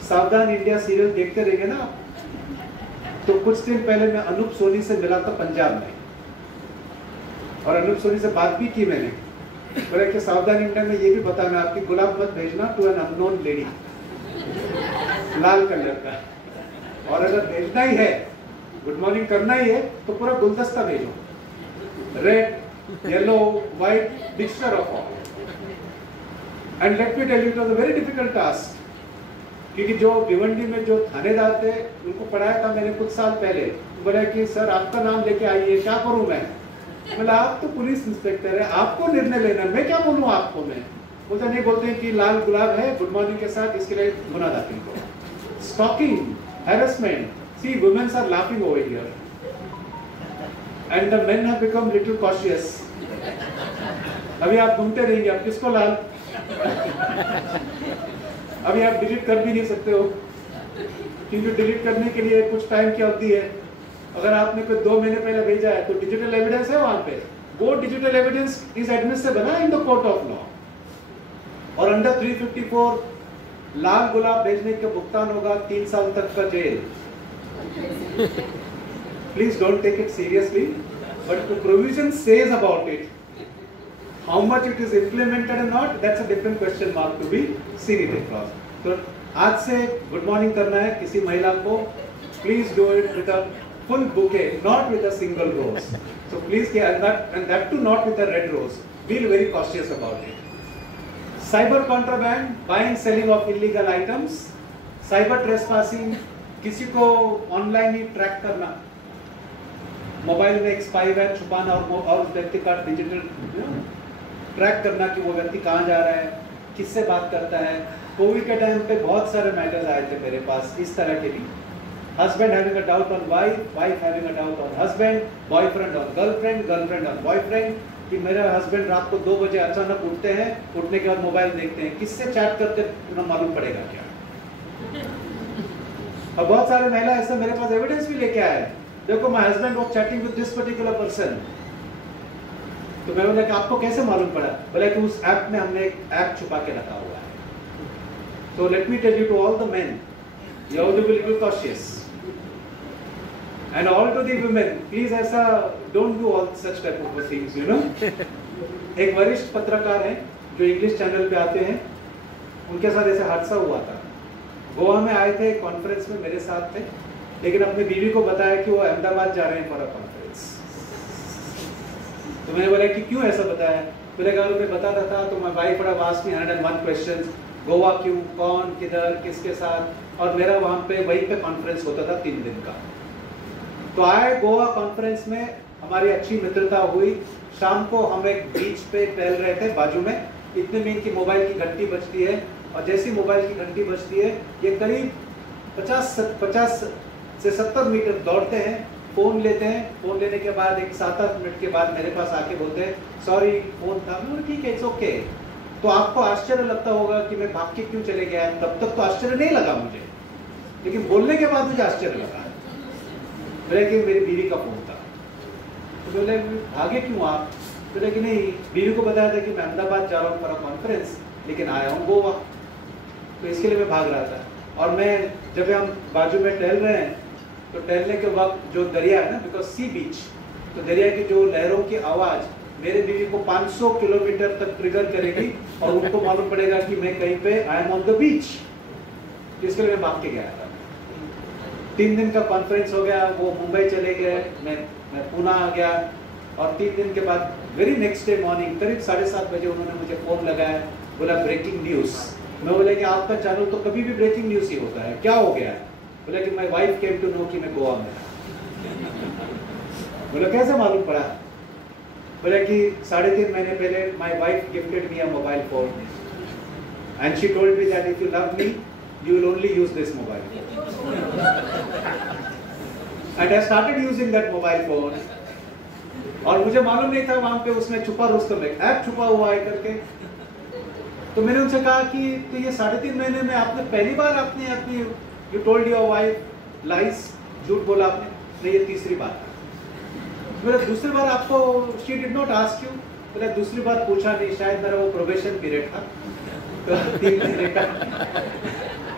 सावधान इंडिया सीरियल देखते रहेंगे ना। तो कुछ दिन पहले मैं अनूप सोनी से मिला था पंजाब में, और अनूप सोनी से बात भी की मैंने। बोले कि सावधान इंडिया में ये भी बताना आपकी गुलाब मत भेजना टू एन अननोन लेडी, लाल कलर का, और अगर भेजना ही है, गुड मॉर्निंग करना ही है, तो पूरा गुलदस्ता भेजो, red, yellow, white, mixture of all. And let me tell you, it was a very difficult task, क्योंकि जो भिवंडी में जो थानेदार थे उनको पढ़ाया था मैंने कुछ साल पहले। बोला कि सर आपका नाम लेके आइए, क्या करूं मैं? बोला आप तो पुलिस इंस्पेक्टर है, आपको निर्णय लेना, मैं क्या बोलूं आपको? मैं बोलता नहीं, बोलते हैं कि लाल गुलाब है गुड मॉर्निंग के साथ, इसके लिए गुना दाखिल करो। Stalking, harassment, see womens are laughing over here and the men have become little cautious. अभी आप घूमते रहेंगे, आप किसको लाल? अभी आप डिलीट कर भी नहीं सकते हो, क्योंकि डिलीट करने के लिए कुछ टाइम की अवधि है। अगर आपने कोई 2 महीने पहले भेजा है तो डिजिटल एविडेंस है वहां पे, वो digital evidence is admissible in the court of law. और अंडर 354 लाल गुलाब भेजने का भुगतान होगा 3 साल तक का जेल। Please don't take it seriously, but the provision says about it. How much it is implemented or not, that's a different question mark to be seen it across. तो आज से गुड मॉर्निंग करना है किसी महिला को, please do it with a full bouquet, not with a single rose. So please, and that too not with a red rose. Be very cautious about it. Cyber contraband, buying selling of illegal items, cyber trespassing, किसी को online ही track करना, mobile में एक spyware छुपाना और उस व्यक्ति का डिजिटल ट्रैक करना कि वो व्यक्ति कहाँ जा रहा है, किससे बात करता है. कोविड के टाइम पे बहुत सारे मैटर्स आए थे मेरे पास इस तरह के भी. Husband having a doubt on wife, wife having a doubt on husband, boyfriend on girlfriend, girlfriend on boyfriend, कि मेरा हस्बैंड रात को 2 बजे अचानक उठते हैं, उठने के बाद मोबाइल देखते हैं, किससे चैट करते उन्हें मालूम पड़ेगा क्या. और बहुत सारे महिला ऐसे मेरे पास एविडेंस भी लेके आए, देखो my husband was chatting with this particular person. तो मैं बोला कि आपको कैसे मालूम पड़ा? बोला कि उस ऐप में हमने एक ऐप छुपा के रखा हुआ है. तो let me tell you to all the men, you have to be little cautious. And all to the women, please ऐसा don't do all such type of things, you know. एक वरिष्ठ पत्रकार हैं जो इंग्लिश चैनल पे आते हैं, उनके साथ ऐसे हादसा हुआ था. गोवा में आए थे, कॉन्फ्रेंस में मेरे साथ थे, लेकिन अपनी बीवी को बताया कि वो अहमदाबाद जा रहे हैं फॉर अ कॉन्फ्रेंस. तो मैंने बोला कि क्यों ऐसा बताया? बोले अगर मैं बताता था तो my wife would have asked me 101 questions, Goa क्यों, कौन, किधर, किसके साथ. और मेरा वहाँ पे वहीं पे कॉन्फ्रेंस होता था 3 दिन का. तो आए गोवा कॉन्फ्रेंस में, हमारी अच्छी मित्रता हुई. शाम को हम एक बीच पे टहल रहे थे बाजू में, इतने में इनकी मोबाइल की घंटी बजती है. और जैसी मोबाइल की घंटी बजती है, ये करीब 50 से 70 मीटर दौड़ते हैं, फोन लेते हैं. फोन लेने के बाद एक 7-8 मिनट के बाद मेरे पास आके बोलते हैं सॉरी फोन था. ठीक है, इट्स ओके. तो आपको आश्चर्य लगता होगा कि मैं भाग के क्यों चले गया. तब तक तो आश्चर्य नहीं लगा मुझे, लेकिन बोलने के बाद मुझे आश्चर्य लगा. बोले कि मेरी बीवी का फोन था. तो बोले भागे क्यों आप? बोले कि नहीं, बीवी को बताया था कि मैं अहमदाबाद जा रहा हूँ फॉर अ कॉन्फ्रेंस, लेकिन आया हूँ गोवा, तो इसके लिए मैं भाग रहा था. और मैं जब हम बाजू में टहल रहे हैं, तो टहलने के वक्त जो दरिया है ना, बिकॉज सी बीच, तो दरिया की जो लहरों की आवाज़ मेरे बीवी को 500 किलोमीटर तक ट्रिगर करेगी और उनको मालूम पड़ेगा कि मैं कहीं पे I am on the beach. इसके लिए मैं भाग के गया था. 3 दिन का कॉन्फ्रेंस हो गया, वो मुंबई चले गए, मैं पुणे आ गया. और 3 दिन के बाद वेरी नेक्स्ट डे मॉर्निंग करीब 7:30 बजे उन्होंने मुझे फोन लगाया, बोला ब्रेकिंग न्यूज़. मैं बोला कि आपका चैनल तो कभी भी ब्रेकिंग न्यूज़ ही होता है, क्या हो गया? बोला कि my wife came to know कि मैं गोवा में. बोला कैसे मालूम पड़ा? बोला कि 3.5 महीने पहले my wife gifted me a mobile phone and she told me that if you love me you will only use this mobile. And I started using that mobile phone. और मुझे मालूम नहीं था वहाँ पे उसमें छुपा रुस्तम एक ऐप छुपा हुआ है करके. तो मैंने उनसे कहा कि तो ये 3.5 महीने में आपने पहली बार आपने अपनी you told your wife lies, झूठ बोला आपने? नहीं, ये तीसरी बार. मेरा दूसरी बार आपको she did not ask you? मेरा दूसरी बार पूछा नहीं, शायद मेरा वो प्रोबेशन पीरियड था, तो 3 महीने का.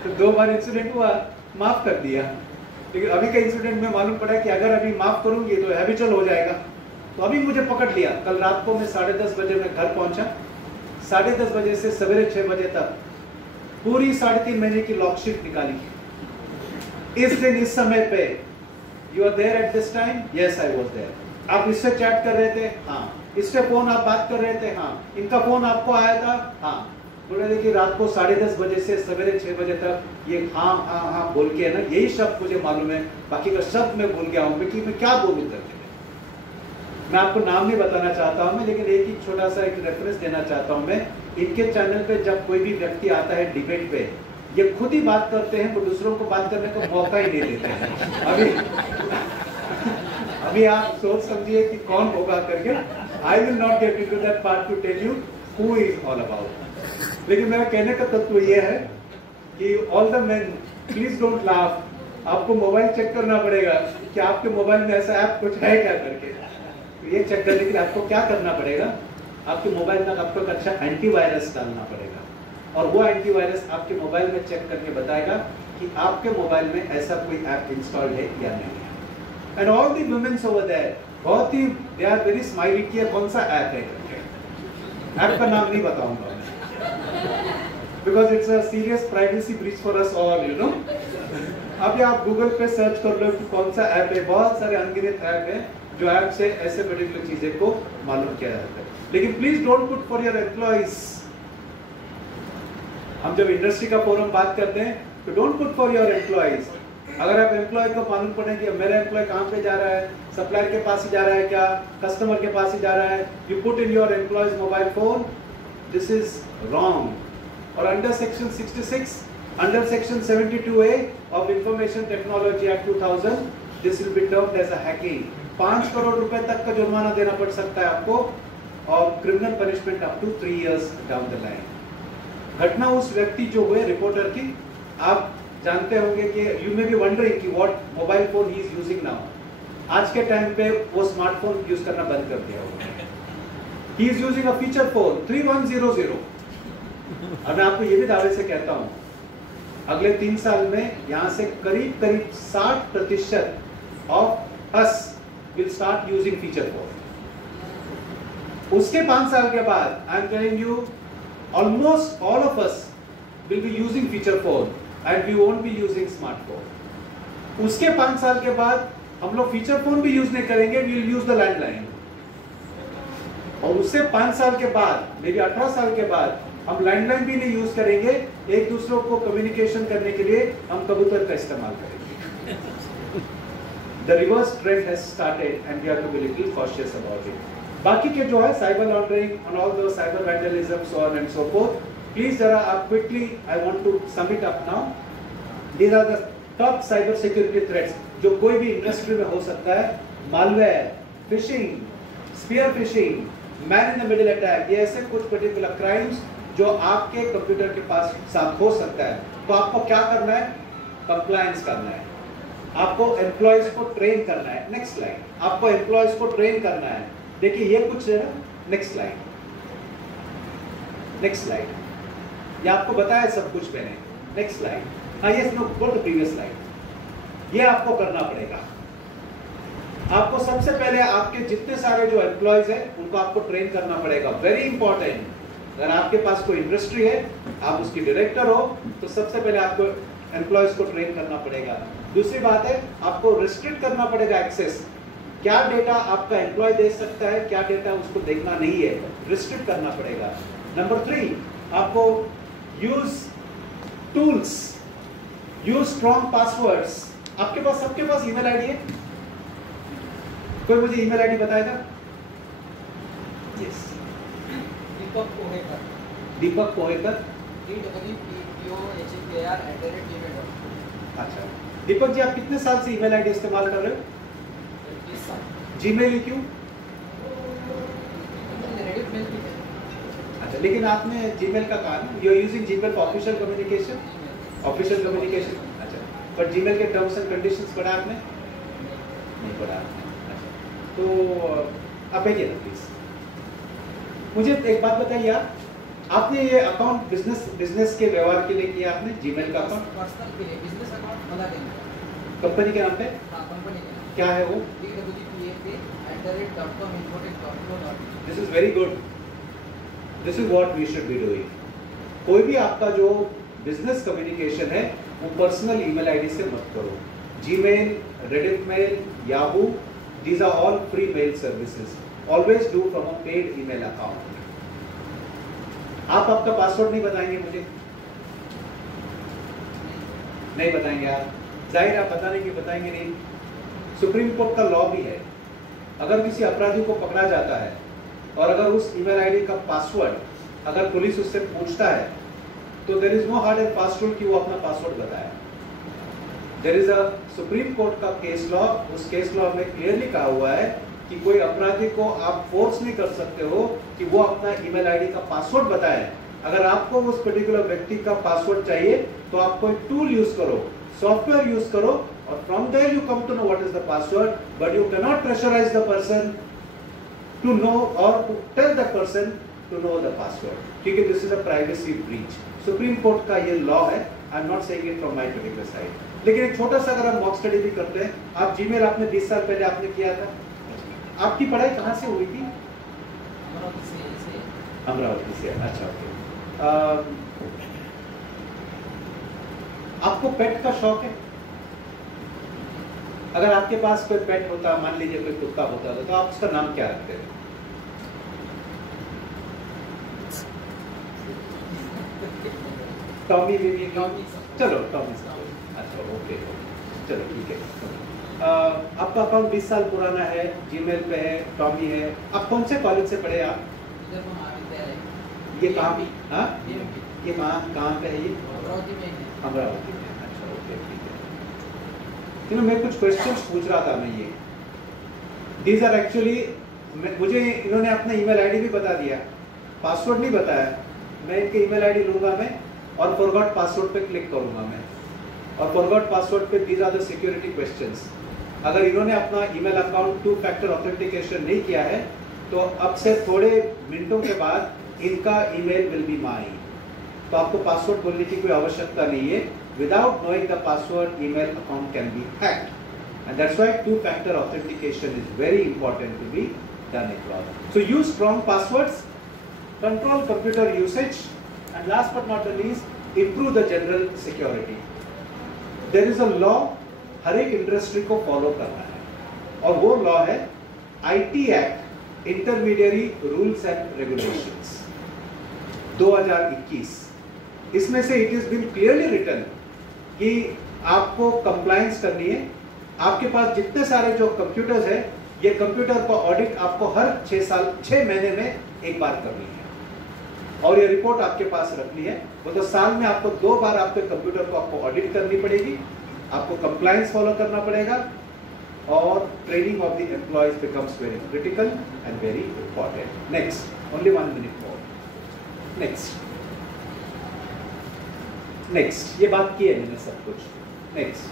तो 2 बार इंसिडेंट हुआ, माफ कर दिया. लेकिन अभी का इंसिडेंट में मालूम पड़ा कि अगर अभी माफ करूंगी तो हैबिचुअल हो जाएगा. तो अभी मुझे पकड़ लिया. कल रात को मैं 10:30 बजे मैं घर पहुंचा. 10:30 बजे से सवेरे 6 बजे तक पूरी 3.5 महीने की लॉकशीट निकाली. इस दिन इस समय पे you are there at this time? Yes I was there. आप इससे चैट कर रहे थे? हाँ. इससे फोन आप बात कर रहे थे? हाँ. इनका फोन आपको आया था? हाँ. बोले देखिए रात को 10:30 बजे से सवेरे 6 बजे तक ये हाँ हाँ हाँ बोल के है ना, यही शब्द मुझे मालूम है, बाकी का शब्द मैं भूल गया हूँ कि मैं क्या बोलूँ करके. मैं आपको नाम नहीं बताना चाहता हूँ मैं, लेकिन एक ही छोटा सा एक रेफरेंस देना चाहता हूँ मैं. इनके चैनल पे जब कोई भी व्यक्ति आता है डिबेट पे, ये खुद ही बात करते हैं, वो दूसरों को बात करने का मौका ही नहीं देते हैं. अभी आप सोच समझिए कि कौन होगा करके. I will not get into that part to tell you who is all about. लेकिन मेरा कहने का तत्व ये है कि all the men please don't laugh. आपको मोबाइल चेक करना पड़ेगा कि आपके मोबाइल में ऐसा ऐप कुछ है क्या करके. तो ये चेक करने के लिए आपको क्या करना पड़ेगा, आपके मोबाइल में आपको एक अच्छा एंटीवायरस डालना पड़ेगा. और वो एंटीवायरस आपके मोबाइल में चेक करके बताएगा कि आपके मोबाइल में ऐसा कोई ऐप इंस्टॉल्ड है या नहीं है. And all the womens over there बहुत ही दे आर वेरी स्माइली कि कौन सा ऐप है करके. ऐप का नाम नहीं बताऊंगा. because it's a serious privacy breach for us all, you know. अभी आप गूगल पे सर्च कर लो कि कौन सा ऐप है, बहुत सारे अनगिनत ऐप हैं जो ऐप से ऐसे पर्टिकुलर चीजें को मालूम किया जाता है। लेकिन please don't put for your employees. हम जब इंडस्ट्री का फोरम बात करते हैं तो don't put for your employees. अगर आप एम्प्लॉय को मालूम पड़े कि मेरा एम्प्लॉय कहाँ पे जा रहा है, सप्लायर के पास ही जा रहा है क्या, कस्टमर के पास ही जा रहा है, you put in your employees mobile phone, this is wrong. और under section 66, under section 72A of information technology act 2000, this will be termed as a hacking. 5 crore रुपए तक का जुर्माना देना पड़ सकता है आपको और criminal punishment up to 3 years down the line. घटना उस व्यक्ति जो हुए रिपोर्टर की, आप जानते होंगे कि यू मे बी वंडरिंग कि what mobile phone he is using now. आज के टाइम पे वो स्मार्टफोन यूज करना बंद कर दिया होगा। He is using a feature phone 3100। और मैं आपको ये भी दावे से कहता हूं, अगले 3 साल में यहां से करीब 60% of us will start using feature phone. उसके 5 साल के बाद I am telling you almost all of us will be using feature phone and we won't be using smartphone. उसके 5 साल के बाद हम लोग फीचर फोन भी यूज नहीं करेंगे, we will use the landline. और उससे 5 साल के बाद, मे बी 18 साल के बाद, हम लैंडलाइन भी नहीं यूज करेंगे, एक दूसरों को कम्युनिकेशन करने के लिए हम कबूतर का इस्तेमाल करेंगे। The reverse trend has started and we have to be little cautious about it. बाकी के जो है cyber laundering and all the cyber vandalism so on and so forth, please जरा आप quickly, I want to sum it up now. These are the top cyber security threats जो कोई भी industry में हो सकता है। Malware, phishing, spear phishing, man in the middle attack, ये ऐसे कुछ पर्टिकुलर क्राइम्स जो आपके कंप्यूटर के पास साथ हो सकता है। तो आपको क्या करना है? कंप्लायंस करना है, आपको एम्प्लॉयज को ट्रेन करना है। Next slide. आपको एम्प्लॉयज को ट्रेन करना है। देखिए ये कुछ है ना, नेक्स्ट स्लाइड, नेक्स्ट स्लाइड। ये आपको बताया सब कुछ मैंने। Next slide. हाँ yes, no, go to previous slide. ये आपको करना पड़ेगा। आपको सबसे पहले आपके जितने सारे जो एम्प्लॉयज है उनको आपको ट्रेन करना पड़ेगा। Very important. अगर आपके पास कोई इंडस्ट्री है, आप उसकी डायरेक्टर हो, तो सबसे पहले आपको एम्प्लॉयज को ट्रेन करना पड़ेगा। दूसरी बात है, आपको रिस्ट्रिक्ट करना पड़ेगा एक्सेस। क्या डेटा आपका एम्प्लॉय दे सकता है, क्या डेटा उसको देखना नहीं है, रिस्ट्रिक्ट करना पड़ेगा। नंबर 3, आपको use tools, use strong passwords. आपके पास, सबके पास ईमेल आईडी है? कोई मुझे ईमेल आईडी बताएगा? यस, दीपक कोहेकर। अच्छा दीपक जी, आप कितने साल से ईमेल आईडी इस्तेमाल कर रहे हो? जीमेल क्यों? अच्छा, लेकिन आपने जीमेल का कहा ना, you are using Gmail for official communication, official communication. अच्छा, पर जीमेल के टर्म्स एंड कंडीशंस पढ़ा आपने? नहीं पढ़ा आपने। अच्छा, तो आप भेजिए ना प्लीज। मुझे एक बात बताइए, आपने ये अकाउंट बिजनेस के व्यवहार के लिए किया आपने, जीमेल का अकाउंट? पर्सनल के लिए, बिजनेस अकाउंट बना देंगे। कंपनी के नाम पे? हाँ, कंपनी के नाम। क्या है वो? This is very good. This is what we should be doing. कोई भी आपका जो बिजनेस कम्युनिकेशन है वो पर्सनल ईमेल आईडी से मत करो। Gmail, Reddit mail, Yahoo, these are all free mail services. Always do from a paid email account. आप आपका पासवर्ड नहीं बताएंगे मुझे? नहीं बताएंगे आप? जाहिर आप बताने की बताएंगे नहीं। सुप्रीम कोर्ट का लॉ भी है, अगर किसी अपराधी को पकड़ा जाता है और अगर उस ईमेल आईडी का पासवर्ड अगर पुलिस उससे पूछता है तो there is no hard and fast rule कि वो अपना पासवर्ड बताए। There is a Supreme court का केस लॉ, उस केस लॉ में क्लियरली कहा हुआ है कि कोई अपराधी को आप फोर्स नहीं कर सकते हो कि वो अपना ईमेल आईडी का पासवर्ड बताए। अगर आपको उस पर्टिकुलर व्यक्ति का पासवर्ड चाहिए तो आप कोई टूल यूज करो, सॉफ्टवेयर यूज करो, और from there you come to know what is the password, but you can not pressurise the person to know or to tell the person to know the password, क्योंकि this is a privacy breach. Supreme court का ये law है। I am not saying it from my particular side. लेकिन एक छोटा सा अगर हम मॉक स्टडी भी करते हैं, आप जीमेल आपने 20 साल पहले आपने किया था। आपकी पढ़ाई कहाँ से हुई थी? अमरावती से। अमरावती से। अच्छा, ओके। आपको पेट का शौक है? अगर आपके पास कोई पेट होता, मान लीजिए कोई कुत्ता होता तो आप उसका नाम क्या रखते हैं? Tommy baby? चलो टॉमी साहब, अच्छा ओके, चलो ठीक है। आपका अकाउंट 20 साल पुराना है, जीमेल पे है, टॉमी है। आप कौन से कॉलेज से पढ़े आप? ये कहाँ? हाँ, ये कहाँ पे है? ये अमरावती में। अच्छा ओके ठीक है। मैं कुछ क्वेश्चंस पूछ रहा था मैं ये। दीज आर एक्चुअली, मुझे इन्होंने अपना ईमेल आईडी भी बता दिया, पासवर्ड नहीं बताया। मैं इनके ईमेल आईडी लूंगा मैं और फॉरगॉट पासवर्ड पे क्लिक करूंगा मैं, और फॉरगॉट पासवर्ड पे these are the security questions. अगर इन्होंने अपना ईमेल अकाउंट 2 फैक्टर ऑथेंटिकेशन नहीं किया है तो अब से थोड़े मिनटों के बाद इनका ईमेल विल बी माइन। तो आपको पासवर्ड बोलने की कोई आवश्यकता नहीं है। Without knowing the password email account can be hacked, and that's why 2 factor authentication is very important to be done it well. So use strong passwords, control computer usage, and last but not the least, improve the general security. There is a law, हर एक industry को follow करना है, और वो law है IT act, intermediary rules and regulations 2021। इसमें से it is been clearly written कि आपको कंप्लायंस करनी है। आपके पास जितने सारे जो कंप्यूटर्स है, ये कंप्यूटर का ऑडिट आपको हर 6 महीने में एक बार करनी है, और ये रिपोर्ट आपके पास रखनी है। वो तो साल में आपको 2 बार आपके कंप्यूटर को आपको ऑडिट करनी पड़ेगी, आपको कंप्लायंस फॉलो करना पड़ेगा, और training of the employees becomes very critical and very important. Next, only 1 minute more. Next, ये बात की है मैंने सब कुछ। Next,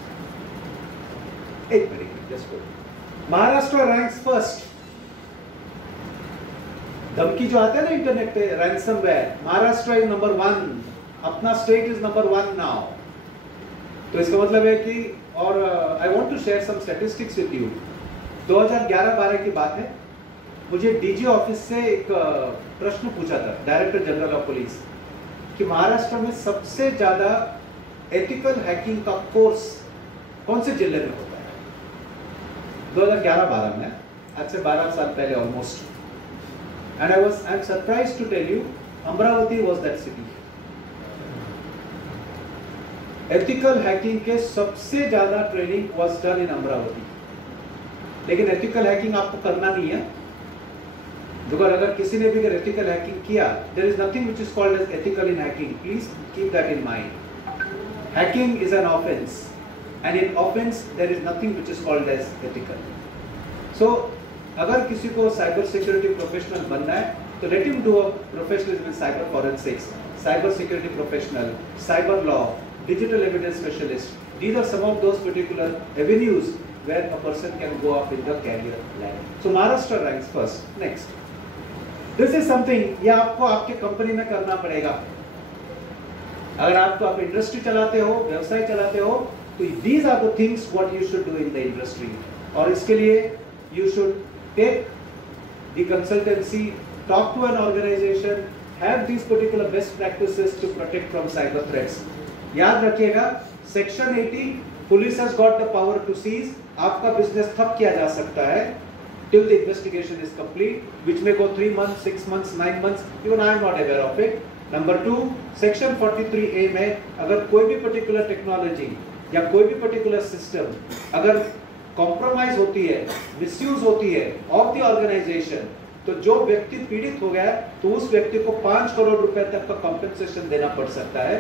1 minute just go. Maharashtra ranks first. धमकी जो आता है ना इंटरनेट पे, रैंसमवेयर, महाराष्ट्र इज नंबर 1, अपना स्टेट इज नंबर 1 नाउ। तो इसका मतलब है कि, और I want to share some statistics with you. 2011-12 की बात है, मुझे डीजी ऑफिस से एक प्रश्न पूछा था डायरेक्टर जनरल ऑफ पुलिस कि महाराष्ट्र में सबसे ज्यादा एथिकल हैकिंग का कोर्स कौन से जिले में होता है? 2011-12 में, आज से 12 साल पहले almost. And I'm surprised to tell you, Amravati was that city. Ethical hacking के सबसे ज्यादा training was done in Amravati. लेकिन ethical hacking आपको करना नहीं है। अगर किसी ने भी ethical hacking किया, there is nothing which is called as ethical in hacking. Please keep that in mind. Hacking is an offense, and in offense there is nothing which is called as ethical. So अगर किसी को cyber security professional बनना है तो let him do a professionalism in cyber forensics, cyber security professional, cyber law, digital evidence specialist. These are some of those particular avenues where a person can go up in the career line. So Maharashtra ranks first. Next, this is something, ये आपको आपके company में करना पड़ेगा। अगर आप industry चलाते हो, व्यवसाय चलाते हो, तो these are the things what you should do in the industry. और इसके लिए you should take the consultancy, talk to an organization, have these particular best practices to protect from cyber threats. याद रखिएगा, section 80, police has got the power to seize. आपका business ठप किया जा सकता है till the investigation is complete, which may go 3 months, 6 months, 9 months. Even I am not aware of it. Number 2, section 43A में अगर कोई भी पर्टिकुलर टेक्नोलॉजी या कोई भी पर्टिकुलर सिस्टम अगर कॉम्प्रोमाइज होती है, मिसयूज होती है ऑफ द ऑर्गेनाइजेशन, तो जो व्यक्ति पीड़ित हो गया तो उस व्यक्ति को 5 करोड़ रुपए तक का कॉम्पेंसेशन देना पड़ सकता है।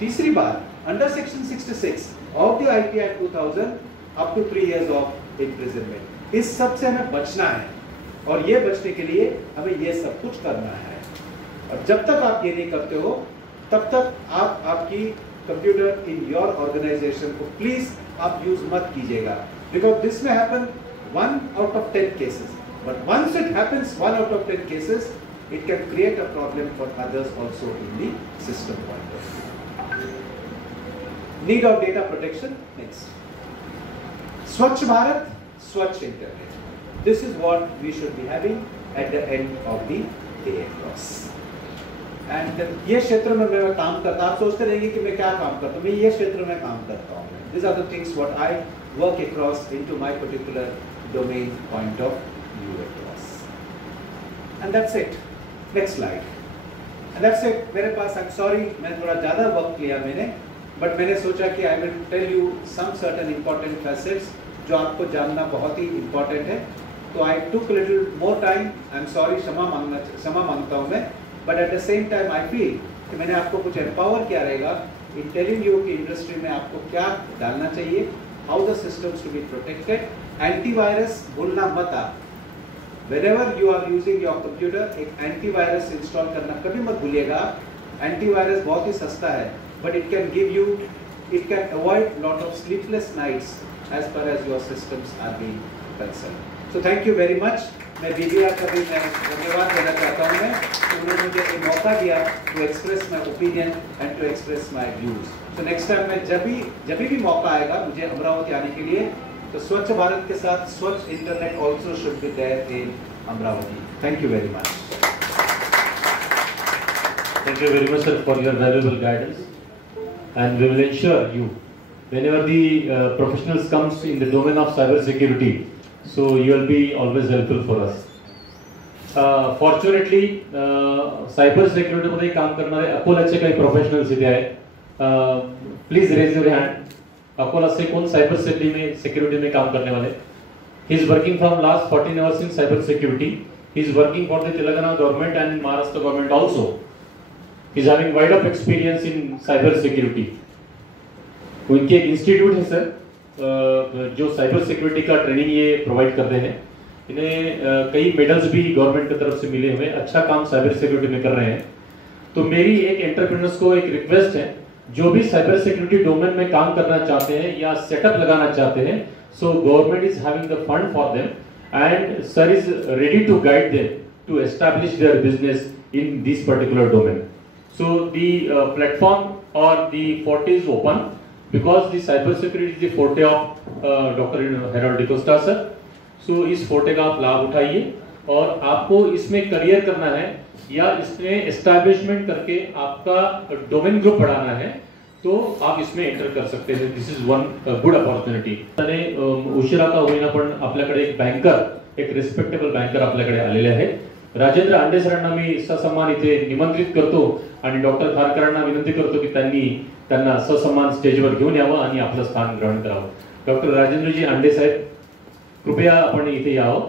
तीसरी बात, under section 66 of the IT act 2000 up to 3 years of imprisonment. इस सब से हमें बचना है, और ये बचने के लिए हमें ये सब कुछ करना है। और जब तक आप ये नहीं करते हो तब तक आप आपकी कंप्यूटर इन योर ऑर्गेनाइजेशन को प्लीज आप यूज मत कीजिएगा, because this may happen 1 out of 10 cases, but once it happens 1 out of 10 cases, it can create a problem for others also in the system point of view. Need of data protection. Next, Swachh Bharat, Swachh Internet. This is what we should be having at the end of the day across. And ये क्षेत्र में मैं काम करता, आप सोचते रहेंगे कि मैं क्या काम करता हूँ, मैं ये क्षेत्र में काम करता हूँ. These are the things what I work across into my particular domain point of view across. And that's it. Next slide. And that's it. मेरे पास, I'm sorry, मैंने थोड़ा ज़्यादा वक्त लिया but मैंने सोचा कि I will tell you some certain important facets जो आपको जानना बहुत ही important है. तो I took a little more time. I'm sorry, क्षमा मांगता हूँ मैं. But at the same time I feel कि मैंने आपको कुछ empower किया रहेगा in telling you कि इंडस्ट्री में आपको क्या डालना चाहिए, how the systems to be protected. Antivirus भूलना मत आप. Whenever you are using your computer, एक एंटीवायरस इंस्टॉल करना कभी मत भूलिएगा. एंटीवायरस बहुत ही सस्ता है, but it can give you, it can avoid lot of sleepless nights as far as your systems are being concerned. So thank you very much. मैं BBR का भी मैं धन्यवाद देना चाहता हूँ मैं कि उन्होंने मुझे एक मौका दिया to express my opinion and to express my views. So next time मैं जब भी मौका आएगा मुझे अमरावती आने के लिए, तो स्वच्छ भारत के साथ स्वच्छ internet also should be there in Amravati. Thank you very much. Thank you very much, sir, for your valuable guidance, and we will ensure you, whenever the professionals comes in the domain of cyber security, so you will be always helpful for us. Fortunately, cyber security मध्ये काम करणारे अकोलाचे काही professionals इथे आहेत. Please raise your hand. Akola से कौन cyber security में काम करने वाले? He is working from last 14 years in cyber security. He is working for the Telangana government and Maharashtra government also. He is having wide up experience in cyber security. उनके एक institute है sir जो cyber security का training ये provide करते हैं. इन्हें कई मेडल्स भी गवर्नमेंट की तरफ से मिले हुए, अच्छा काम साइबर सिक्योरिटी में कर रहे हैं. तो मेरी एक एंटरप्रेन्योर्स को एक रिक्वेस्ट है, जो भी साइबर सिक्योरिटी डोमेन में काम करना चाहते हैं या सेटअप लगाना चाहते हैं, so government is having the fund for them and sir is ready to guide them to establish their business in this particular domain. So the platform और the forte is open because the cyber security is the forte of Dr. Harold D'Costa sir. So इस forte का आप लाभ उठाइए और आपको इसमें career करना है या इसमें एस्टैब्लिशमेंट करके आपका डोमेन ग्रुप बढ़ाना है, तो आप इसमें एंटर कर सकते हैं. This is one good opportunity. आणि उशिरा का होईना पण आपल्याकडे एक बँकर, एक रिस्पेक्टेबल बँकर आपल्याकडे आलेले आहेत. राजेंद्र आंडे सरांना मी ससन्मान इथे निमंत्रित करतो आणि डॉक्टर खारकरांना विनंती करतो की त्यांना ससन्मान स्टेजवर घेऊन यावं आणि आपलं स्थान ग्रहण करावं. डॉक्टर राजेंद्रजी आंडे साहेब, कृपया आपण इथे यावं.